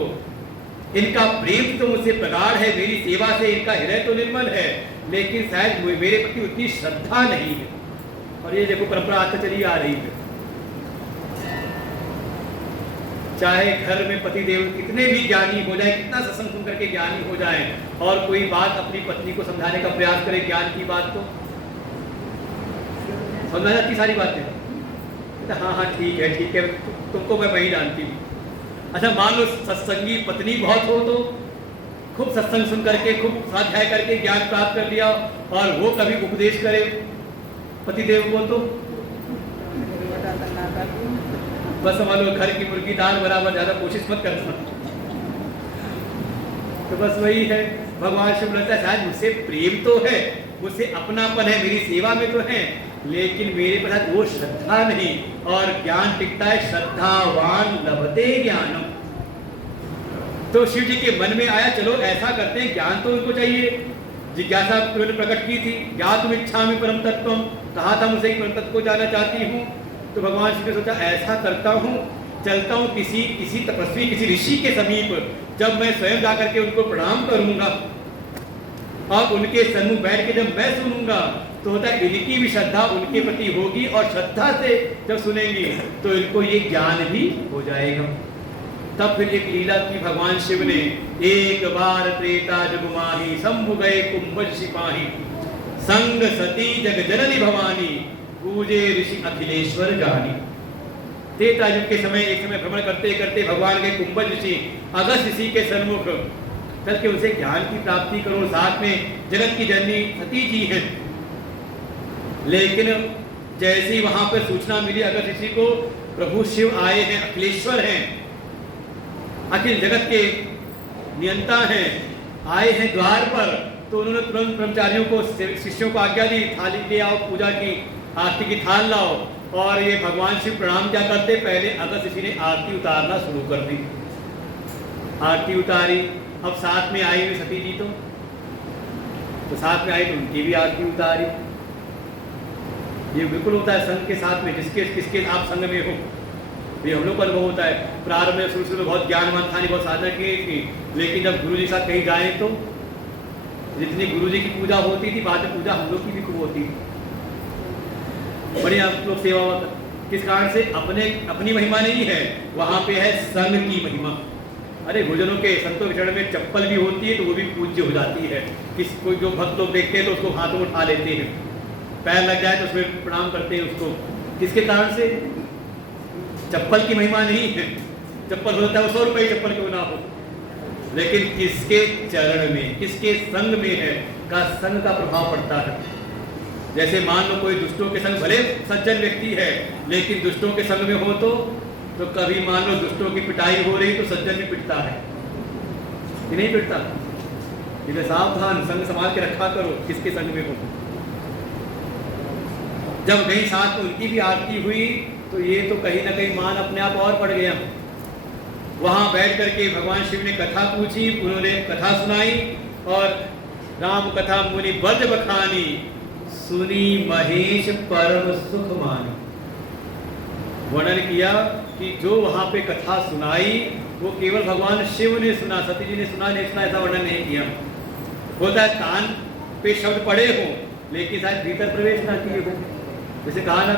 इनका प्रेम तो मुझसे प्रगाढ़ है, मेरी सेवा से इनका हृदय तो निर्मल है, लेकिन शायद मेरे प्रति उतनी श्रद्धा नहीं है। और ये देखो परंपरा आते चली आ रही है। चाहे घर में पति देव कितने भी ज्ञानी हो जाए, कितना सत्संग सुन करके ज्ञानी हो जाए, और कोई बात अपनी पत्नी को समझाने का प्रयास करे ज्ञान की बात, तो समझ में आती सारी बातें? हाँ हाँ ठीक है, तुमको मैं वही जानती हूँ। अच्छा मान लो सत्संगी पत्नी बहुत हो तो खूब सत्संग सुन करके, खूब स्वाध्याय करके ज्ञान प्राप्त कर लिया, और वो कभी उपदेश करे पतिदेव को, तो बस समझ लो घर की मुर्गी दाल बराबर, ज्यादा कोशिश मत करना। तो बस वही है, भगवान शिव लगता है शायद मुझसे प्रेम तो है, मुझसे अपनापन है, मेरी सेवा में तो है, लेकिन मेरे पास वो श्रद्धा नहीं, और ज्ञान टिकता है श्रद्धावान लभते ज्ञानम। तो शिव जी के मन में आया चलो ऐसा करते हैं, ज्ञान तो उनको चाहिए, जिज्ञासा उन्होंने प्रकट की थी, ज्ञातुम इच्छामि परम तत्वम, कहा था मुझे परम तत्व को जानना चाहती हूँ। तो भगवान शिव ने सोचा ऐसा करता हूँ, चलता हूँ किसी तपस्वी, किसी ऋषि के समीप, जब मैं स्वयं जाकर के उनको प्रणाम करूंगा और उनके सन्मुख बैठ के जब मैं सुनूंगा, तो होता है इनकी भी श्रद्धा उनके प्रति होगी, और श्रद्धा से जब सुनेंगे तो इनको ये ज्ञान भी हो जाएगा। तब फिर एक लीला की भगवान शिव ने, एक बार त्रेता जग माही, शंभु गए कुंभज सिपाही, संग सती जग जननी भवानी, पूजे ऋषि अखिलेश्वर जानी। त्रेता युग के समय एक समय भ्रमण करते करते भगवान के कुंभज ऋषि अगस्त ऋषि के सन्मुख चल के उनसे ज्ञान की प्राप्ति करो, साथ में जगत की जननी सती जी हैं। लेकिन जैसे ही वहां पर सूचना मिली अगस्त ऋषि को, प्रभु शिव आए हैं, अखिलेश्वर हैं, अखिल जगत के नियंता हैं, आए हैं द्वार पर, तो उन्होंने तुरंत ब्रह्मचारियों को, शिष्यों को आज्ञा दी, थाली ले आओ, पूजा की आरती की थाल लाओ। और ये भगवान शिव प्रणाम क्या करते, पहले अगस्त ऋषि ने आरती उतारना शुरू कर दी। आरती उतारी, अब साथ में आई हुई सती जी तो साथ में आई तो उनकी भी आरती उतारी। ये बिल्कुल होता है संघ के साथ में, किसके आप संघ में हो, ये हम लोग का अनुभव होता है। प्रारंभ में शुरू में बहुत ज्ञानवान था, बहुत साधना की थी, लेकिन जब गुरु जी के साथ कहीं जाए तो जितनी गुरु जी की पूजा होती थी, बाद में पूजा हम लोग की भी खूब होती थी, बड़ी आप लोग सेवा होता। किस कारण से, अपनी महिमा नहीं है, वहां पे है संघ की महिमा। अरे गुरुजनों के, संतों के चरण में चप्पल भी होती है तो वो भी पूज्य हो जाती है। कोई जो भक्त लोग देखते हैं तो उसको हाथों में उठा लेते हैं, पैर लग जाए तो उसमें प्रणाम करते हैं उसको। किसके कारण से, चप्पल की महिमा नहीं है। चप्पल होता है वो 100 रुपये चप्पल क्यों ना हो, लेकिन किसके चरण में, किसके संग में है का संग का प्रभाव पड़ता है। जैसे मान लो कोई दुष्टों के संग, भले सज्जन व्यक्ति है लेकिन दुष्टों के संग में हो तो कभी मान लो दुष्टों की पिटाई हो रही तो सज्जन भी पिटता है कि नहीं पिटता। इसलिए सावधान, संग संभाल के रखा करो किसके संग में हो। जब गई साथ में उनकी भी आरती हुई तो ये तो कहीं ना कहीं मान अपने आप और बढ़ गया। वहां बैठ करके भगवान शिव ने कथा पूछी, उन्होंने कथा सुनाई, और राम कथा मुनि ब्रज बखानी, सुनी महेश परम सुख मानी। वर्णन किया कि जो वहां पे कथा सुनाई वो केवल भगवान शिव ने सुना, सती जी ने सुना नहीं सुना ऐसा वर्णन नहीं किया। होता है कान पे शब्द पड़े हो लेकिन शायद भीतर प्रवेश ना किए हो। जैसे कहा ना,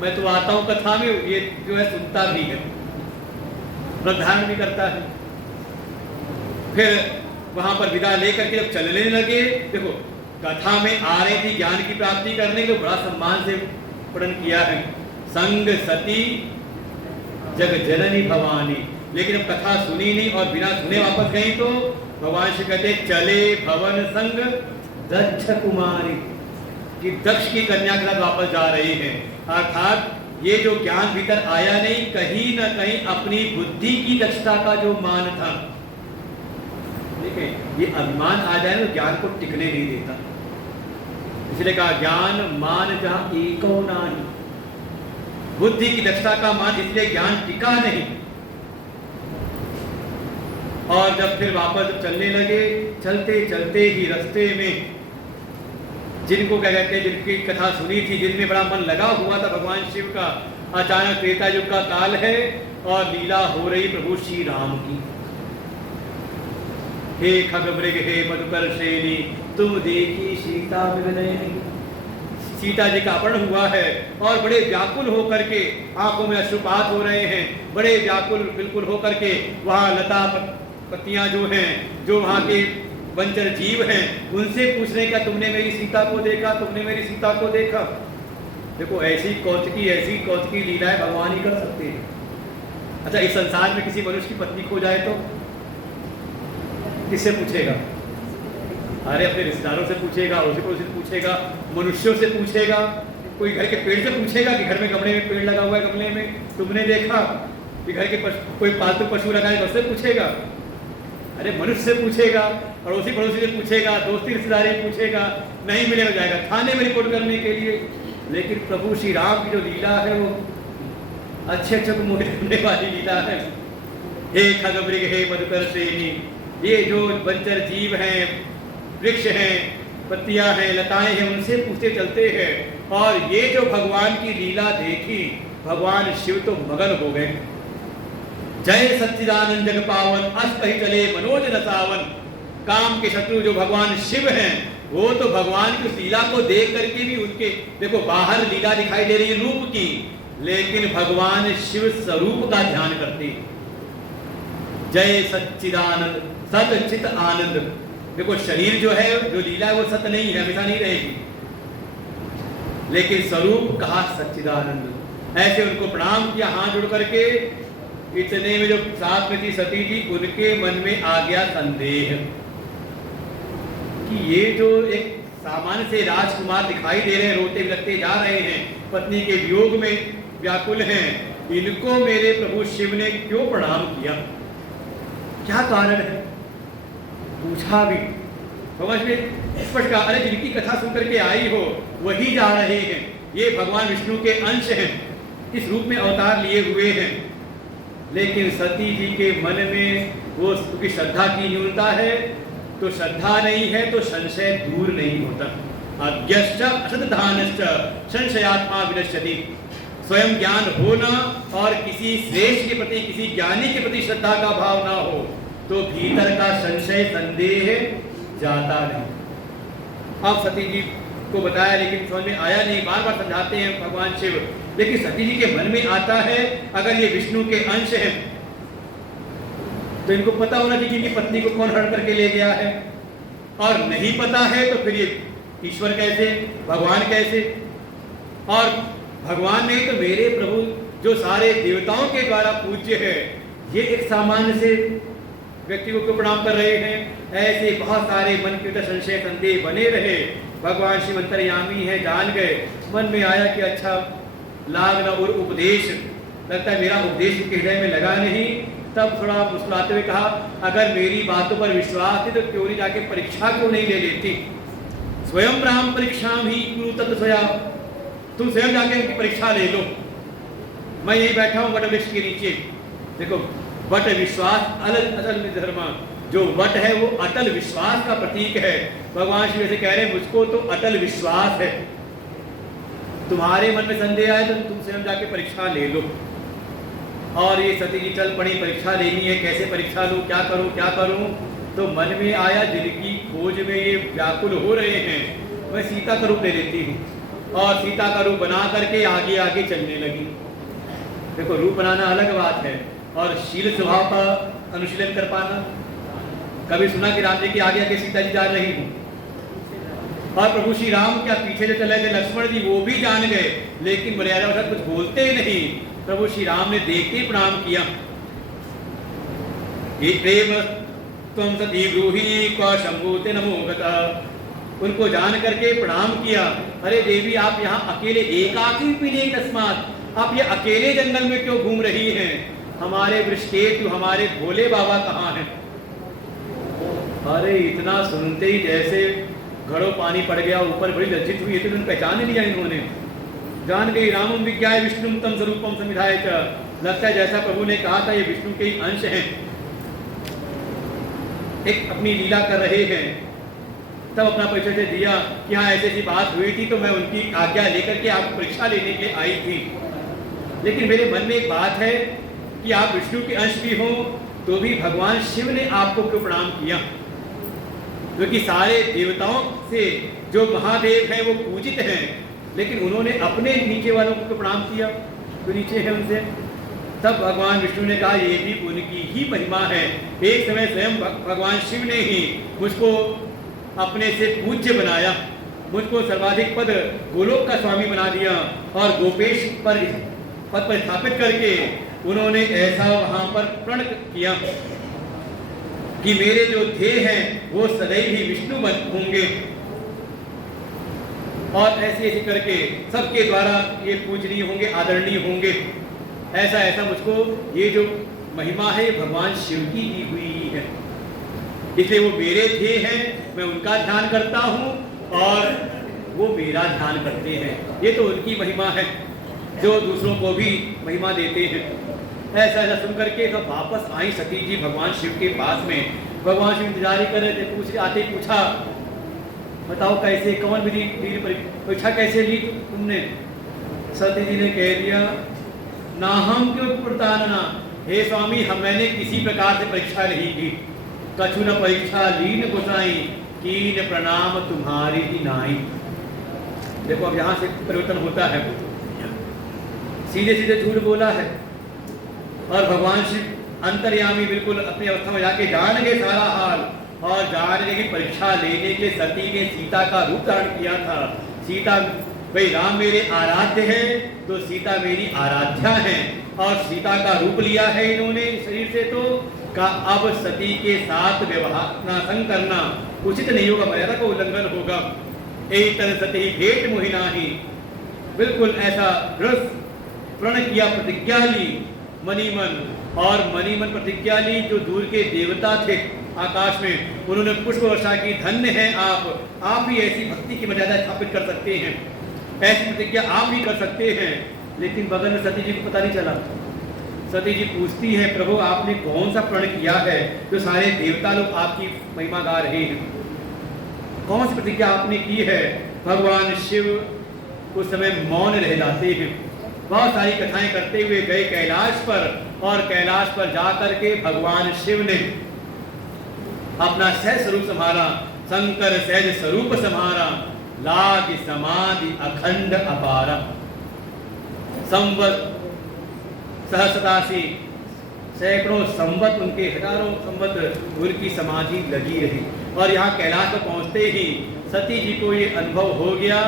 मैं तो आता हूँ कथा में, ये जो है सुनता भी है, प्रधान भी करता है। फिर वहां पर विदा लेकर के जब चलने लगे, देखो कथा में आ रही थी ज्ञान की प्राप्ति करने के लिए, बड़ा सम्मान से वर्णन किया है, संग सती जग जननी भवानी। लेकिन अब कथा सुनी नहीं और बिना सुने वापस गई तो भगवान श्री कहते चले भवन संग दक्ष कुमारी, कि दक्ष की कन्या के साथ वापस जा रही है। अर्थात ये जो ज्ञान भीतर आया नहीं, कहीं ना कहीं अपनी बुद्धि की दक्षता का जो मान था, ठीक है, ये अभिमान आ जाए तो ज्ञान को टिकने नहीं देता। इसलिए कहा ज्ञान मान जहां एको नानी, बुद्धि की दक्षता का मान, इसलिए ज्ञान टिका नहीं। और जब फिर वापस चलने लगे, चलते चलते ही रास्ते में जिनको क्या कहते हैं, जिनकी कथा सुनी थी, जिनमें बड़ा मन लगा हुआ था भगवान शिव का, अचानक त्रेता युग का काल है और लीला हो रही प्रभु श्री राम की। हे खगमृग हे मधुकर श्रेणी, तुम देखी सीता मिलनयनी। सीता जी का अपहरण हुआ है और बड़े व्याकुल होकर के, आंखों में अश्रुपात हो रहे हैं, बड़े व्याकुल बिल्कुल होकर के वहाँ लता पत्तियां जो हैं, जो वहाँ के वंचर जीव हैं, उनसे पूछ रहे क्या तुमने मेरी सीता को देखा, तुमने मेरी सीता को देखा। देखो ऐसी कौतकी लीलाएं भगवान ही कर सकते हैं। अच्छा, इस संसार में किसी मनुष्य की पत्नी खो जाए तो किससे पूछेगा? अरे अपने रिश्तेदारों से पूछेगा, उसी को पूछेगा, मनुष्यों से पूछेगा, कोई घर के पेड़ से पूछेगा कि घर में गमले में पेड़ लगा हुआ है, गमले में तुमने देखा कि घर के कोई पालतू पशु लगा है, उससे पूछेगा? अरे मनुष्य से पूछेगा, पड़ोसी से पूछेगा, दोस्ती रिश्तेदारी पूछेगा, नहीं मिलेगा जाएगा थाने में रिपोर्ट करने के लिए। लेकिन प्रभु श्री राम की जो लीला है वो अच्छे को मोहित करने वाली लीला है। हे खगमृग हे मधुकर श्रेणी, ये जो बंजर जीव हैं, वृक्ष हैं, पत्तियां हैं, लताएं हैं, उनसे पूछते चलते हैं। और ये जो भगवान की लीला देखी, भगवान शिव तो मगन हो गए। जय सच्चिदानंद जग पावन, अस्त ही चले मनोज रसावन। काम के शत्रु जो भगवान शिव हैं, वो तो भगवान की उस लीला को देख करके भी उनके देखो बाहर लीला दिखाई दे रही है रूप की, लेकिन भगवान शिव स्वरूप का ध्यान करते हैं। जय सच्चिदानंद, सत चित आनंद। देखो शरीर जो है, जो लीला है, वो सत्य नहीं है, हमेशा नहीं रहेगी, लेकिन स्वरूप कहा सच्चिदानंद। ऐसे उनको प्रणाम किया हाथ जोड़ करके। इतने में जो साथ में थी सती जी, उनके मन में आ गया संदेह कि ये जो एक सामान्य से राजकुमार दिखाई दे रहे हैं, रोते बिलखते जा रहे हैं, पत्नी के वियोग में व्याकुल हैं, इनको मेरे प्रभु शिव ने क्यों प्रणाम किया? क्या कारण है? पूछा भी समझ में स्पष्ट कहा, अरे जिनकी कथा सुन करके आई हो वही जा रहे हैं, ये भगवान विष्णु के अंश हैं, इस रूप में अवतार लिए हुए हैं। लेकिन सती जी के मन में वो क्योंकि श्रद्धा की न्यूनता है, तो श्रद्धा नहीं है तो संशय दूर नहीं होता। अज्ञश्च अशतधानश्च संशयात्मा विनश्यति। स्वयं ज्ञान होना और किसी श्रेष्ठ के प्रति, किसी ज्ञानी के प्रति श्रद्धा का भाव ना हो तो भीतर का संशय संदेह जाता नहीं। अब सती जी को बताया, लेकिन समझ में आया नहीं, बार बार समझाते हैं भगवान शिव, लेकिन सती जी के मन में आता है अगर ये विष्णु के अंश हैं तो इनको पता होना चाहिए कि पत्नी को कौन हरण करके ले गया है, और नहीं पता है तो फिर ये ईश्वर कैसे, भगवान कैसे? और भगवान नहीं तो मेरे प्रभु जो सारे देवताओं के द्वारा पूज्य है, ये एक सामान्य से व्यक्ति को क्यों प्रणाम कर रहे हैं? ऐसे बहुत सारे मन के संशय संदेह बने रहे। भगवान शिव अंतर्यामी है, जान गए। मन में आया कि अच्छा लागना और उपदेश, लगता है मेरा उपदेश उनके हृदय में लगा नहीं। तब थोड़ा मुस्कुराते हुए कहा, अगर मेरी बातों पर विश्वास थी तो क्यों नहीं जाके परीक्षा क्यों नहीं ले लेती? स्वयं राम परीक्षा ही तत्व स्वया, तुम स्वयं जाके उनकी परीक्षा ले लो। मैं यही बैठा हूँ वट वृक्ष के नीचे। देखो वट विश्वास अटल धर्म, जो वट है वो अटल विश्वास का प्रतीक है। भगवान शिव से कह रहे हैं मुझको तो अटल विश्वास है, तुम्हारे मन में संदेह आए तो तुम स्वयं जाके परीक्षा ले लो। और ये सती जी चल पड़ी, परीक्षा लेनी है, कैसे परीक्षा लूँ, क्या करूँ? तो मन में आया जिनकी खोज में ये व्याकुल हो रहे हैं, मैं सीता का रूप ले लेती हूँ, और सीता का रूप बना करके आगे आगे चलने लगी। देखो रूप बनाना अलग बात है, और शील स्वभाव का अनुशीलन कर पाना। कभी सुना कि राम जी के आगे आगे सीता जी जा रही हूँ, और प्रभु श्री राम क्या पीछे जो चले थे लक्ष्मण जी, वो भी जान गए, लेकिन मर्यादा कुछ बोलते ही नहीं। प्रभु श्री राम ने देख के प्रणाम किया। ये प्रेम त्वं सती ब्रूहि क्व शंभूते नमो गतः। उनको जान करके प्रणाम किया। अरे देवी आप यहाँ अकेले एकाकी पीने तस्मात, आप ये अकेले जंगल में क्यों घूम रही हैं? हमारे वृषकेतु, हमारे भोले बाबा कहाँ हैं? अरे इतना सुनते ही जैसे घड़ों पानी पड़ गया ऊपर, बड़ी लज्जित हुई। तो पहचान लिया इन्होंने, जान गई रामम विज्ञाय विष्णु तम स्वरूपम समिधाय च। लगता है जैसा प्रभु ने कहा था ये विष्णु के ही अंश हैं, एक अपनी लीला कर रहे हैं। तब अपना परिचय दिया कि हाँ ऐसी ऐसी बात हुई थी, तो मैं उनकी आज्ञा लेकर के आपको परीक्षा लेने के लिए आई थी। लेकिन मेरे मन में एक बात है कि आप विष्णु के अंश भी हो, तो भी भगवान शिव ने आपको क्यों प्रणाम किया? क्योंकि सारे देवताओं से जो महादेव हैं वो पूजित हैं, लेकिन उन्होंने अपने नीचे वालों को प्रणाम किया जो नीचे है उनसे। तब भगवान विष्णु ने कहा ये भी उनकी ही महिमा है। एक समय स्वयं भगवान शिव ने ही मुझको अपने से पूज्य बनाया, मुझको सर्वाधिक पद गोलोक का स्वामी बना दिया और गोपेश पर पद पर स्थापित करके उन्होंने ऐसा वहां पर प्रण किया कि मेरे जो ध्येय हैं वो सदैव ही विष्णु होंगे, और ऐसे ऐसे करके सबके द्वारा ये पूजनीय होंगे, आदरणीय होंगे। ऐसा ऐसा मुझको ये जो महिमा है भगवान शिव की दी हुई है, इसलिए वो मेरे ध्येय हैं, मैं उनका ध्यान करता हूँ और वो मेरा ध्यान करते हैं। ये तो उनकी महिमा है जो दूसरों को भी महिमा देते हैं। ऐसा ऐसा सुन करके तो वापस आई सती जी भगवान शिव के पास में। भगवान शिव इंतजार ही कर रहे थे, आते पूछा बताओ कैसे कौन विधि परीक्षा कैसे ली तुमने? सती जी ने कह दिया ना हम क्यों प्रताड़ना, हे स्वामी मैंने किसी प्रकार से परीक्षा नहीं की। कछु न परीक्षा लीन गुसाई, कीन प्रणाम तुम्हारी ही नाई। देखो अब यहाँ से परिवर्तन होता है, सीधे सीधे झूठ बोला है और भगवान शिव अंतर्यामी बिल्कुल अपनी अवस्था में जाके जान गए सारा हाल और जान गए कि परीक्षा लेने के सती ने सीता का रूप धारण किया था। सीता भाई राम मेरे आराध्य है तो सीता मेरी आराध्या है और सीता का रूप लिया है इन्होंने शरीर से, तो का अब सती के साथ व्यवहार संग करना उचित नहीं होगा, मर्यादा का उल्लंघन होगा। एक तरह सती भेंट मोहिना ही, बिल्कुल ऐसा प्रण किया, प्रतिज्ञा ली मनीमन, और मनीमन प्रतिज्ञा ली। जो दूर के देवता थे आकाश में उन्होंने पुष्प वर्षा की, धन्य है आप भी ऐसी भक्ति की मर्यादा स्थापित कर सकते हैं, ऐसी प्रतिज्ञा आप भी कर सकते हैं। लेकिन बगल में सती जी को पता नहीं चला। सती जी पूछती है प्रभु आपने कौन सा प्रण किया है जो सारे देवता लोग आपकी महिमा गा रहे हैं, कौन सी प्रतिज्ञा आपने की है? भगवान शिव उस समय मौन रह जाते हैं, बहुत सारी कथाएं करते हुए गए कैलाश पर, और कैलाश पर जाकर के भगवान शिव ने अपना सहज स्वरूप संभाला, शंकर सहज स्वरूप संभाला, लाग समाधि अखंड अपारा। संवत सहस्रासी सैकड़ों संवत, उनके हजारों संवत उनकी समाधि लगी रही। और यहाँ कैलाश पर पहुँचते ही सती जी को ये अनुभव हो गया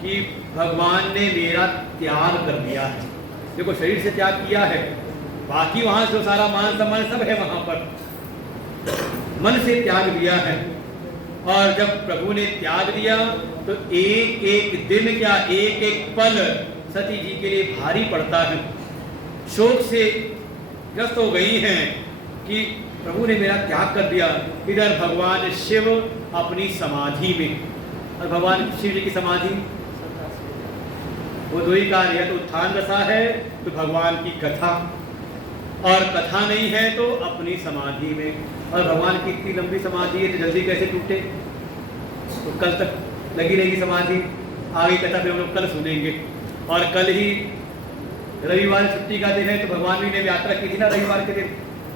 कि भगवान ने मेरा त्याग कर दिया है। देखो शरीर से त्याग किया है, बाकी वहाँ जो सारा मान सम्मान सब है, वहाँ पर मन से त्याग दिया है। और जब प्रभु ने त्याग दिया तो एक एक दिन क्या एक एक पल सती जी के लिए भारी पड़ता है। शोक से ग्रस्त हो गई हैं कि प्रभु ने मेरा त्याग कर दिया। इधर भगवान शिव अपनी समाधि में, और भगवान शिव जी की समाधि वो दो ही कार्य है, तो उत्थान रसा है तो भगवान की कथा, और कथा नहीं है तो अपनी समाधि में। और भगवान की इतनी लंबी समाधि है तो जल्दी कैसे टूटे, तो कल तक लगी रहेगी समाधि। आगे कथा फिर हम लोग कल सुनेंगे। और कल ही रविवार छुट्टी का दिन है, तो भगवान जी ने यात्रा की थी ना रविवार के दिन,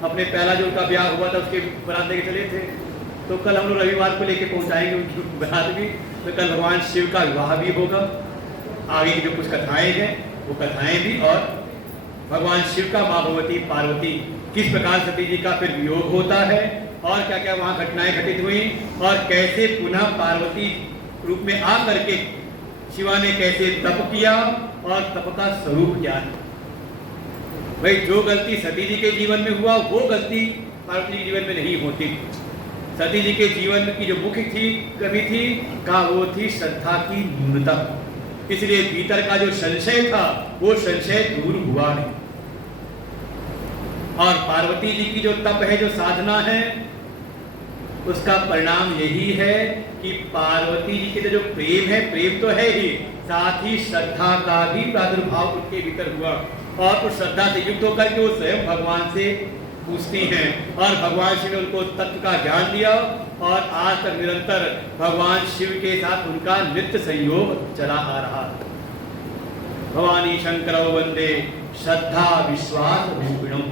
अपने पहला जो उनका ब्याह हुआ था उसके बारात लेके चले थे, तो कल हम लोग रविवार को लेके पहुंचाएंगे उनकी बारात भी। तो कल भगवान शिव का विवाह भी होगा। आगे की जो कुछ कथाएं हैं वो कथाएं भी, और भगवान शिव का माँ भगवती पार्वती किस प्रकार सती जी का फिर वियोग होता है, और क्या क्या वहाँ घटनाएं घटित हुई, और कैसे पुनः पार्वती रूप में आ करके शिवा ने कैसे तप किया, और तप का स्वरूप क्या है। भाई जो गलती सती जी के जीवन में हुआ वो गलती पार्वती जी के जीवन में नहीं होती। सती जी के जीवन की जो मुख्य थी कमी थी का वो थी श्रद्धा की न्यूनता, इसलिए भीतर का जो संशय था वो संशय दूर हुआ नहीं। और पार्वती जी की जो तप है, जो साधना है, उसका परिणाम यही है कि पार्वती जी के जो प्रेम है, प्रेम तो है ही, साथ ही श्रद्धा का भी प्रादुर्भाव उनके भीतर हुआ, और उस श्रद्धा से युक्त होकर के वो स्वयं भगवान से पूछती हैं, और भगवान शिव ने उनको तत्व का ज्ञान दिया, और आज तक निरंतर भगवान शिव के साथ उनका नित्य संयोग चला आ रहा। भवानी शंकर वंदे श्रद्धा विश्वास रूपिणो।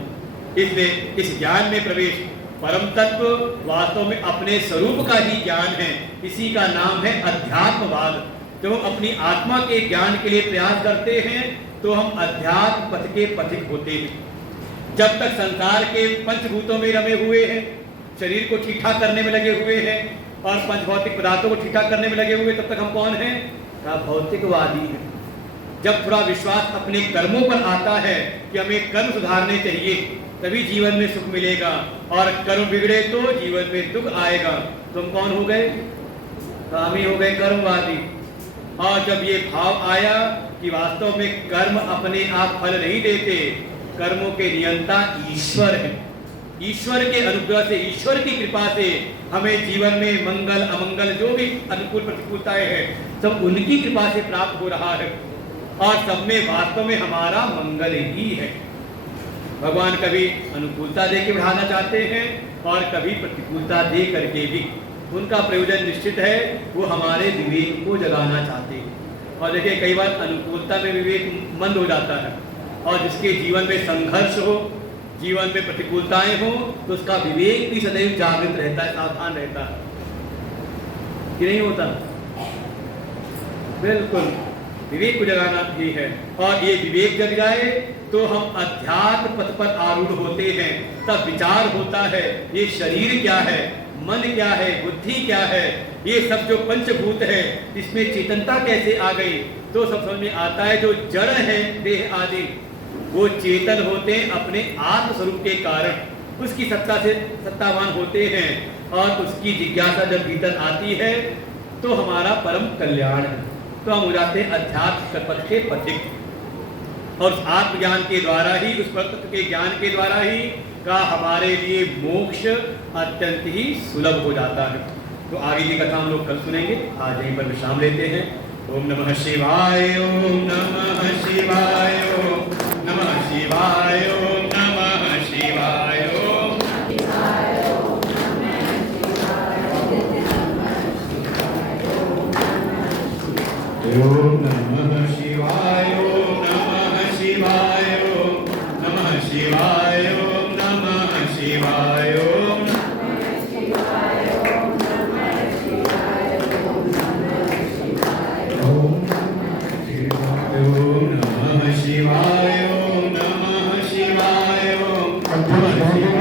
इसलिए इस ज्ञान में प्रवेश, परम तत्व वास्तव में अपने स्वरूप का ही ज्ञान है, इसी का नाम है अध्यात्मवाद। जब हम अपनी आत्मा के ज्ञान के लिए प्रयास करते हैं तो हम अध्यात्म पथ के पथिक होते हैं। जब तक संसार के पंचभूतों में रमे हुए हैं, शरीर को ठीक ठाक करने में लगे हुए हैं, और पंच भौतिक पदार्थों को ठीक ठाक करने में लगे हुए, तब तक हम कौन हैं? कहा भौतिकवादी हैं। जब थोड़ा विश्वास अपने कर्मों पर आता है कि हमें कर्म सुधारने चाहिए, तभी जीवन में सुख मिलेगा, और कर्म बिगड़े तो जीवन में दुख आएगा। तुम कौन हो गए? हम ही हो गए कर्मवादी। और जब ये भाव आया कि वास्तव में कर्म अपने आप फल नहीं देते, कर्मों के नियंता ईश्वर है, ईश्वर के अनुग्रह से, ईश्वर की कृपा से हमें जीवन में मंगल अमंगल जो भी अनुकूल प्रतिकूलताएं हैं सब उनकी कृपा से प्राप्त हो रहा है, और सब में वास्तव में हमारा मंगल ही है। भगवान कभी अनुकूलता दे के बढ़ाना चाहते हैं और कभी प्रतिकूलता दे करके भी, उनका प्रयोजन निश्चित है, वो हमारे विवेक को जगाना चाहते हैं। और देखिए कई बार अनुकूलता में विवेक मंद हो जाता है, और जिसके जीवन में संघर्ष हो, जीवन में प्रतिकूलताएं हो, तो उसका विवेक भी सदैव जागृत रहता है, सावधान रहता है कि नहीं होता? बिल्कुल, विवेक को जगाना भी है, और ये विवेक जग जाए तो हम अध्यात्म पथ पर आरूढ़ होते हैं। तब विचार होता है ये शरीर क्या है, मन क्या है, बुद्धि क्या है, ये सब जो पंचभूत है इसमें चेतनता कैसे आ गई, तो सब समझ में आता है। जो जड़ है देह आदि, वो चेतन होते हैं अपने आत्म स्वरूप के कारण, उसकी सत्ता से सत्तावान होते हैं, और उसकी जिज्ञासा जब भीतर आती है तो हमारा परम कल्याण है, तो हम हो जाते हैं अध्यात्म पथ के पथिक। और उस आत्मज्ञान के द्वारा ही, उस तत्व के ज्ञान के द्वारा ही का हमारे लिए मोक्ष अत्यंत ही सुलभ हो जाता है। तो आगे की कथा हम लोग कल सुनेंगे, आज यहीं पर विश्राम लेते हैं। ओम नमः शिवाय, ओम नमः शिवाय, ओम नमः शिवाय, ओम नमः शिवाय, ओम नमः शिवाय, ओम नमः शिवाय, ओम नमः शिवाय, ओम नमः शिवाय, ओम नमः शिवाय, ओम नमः शिवाय, ओम नमः शिवाय।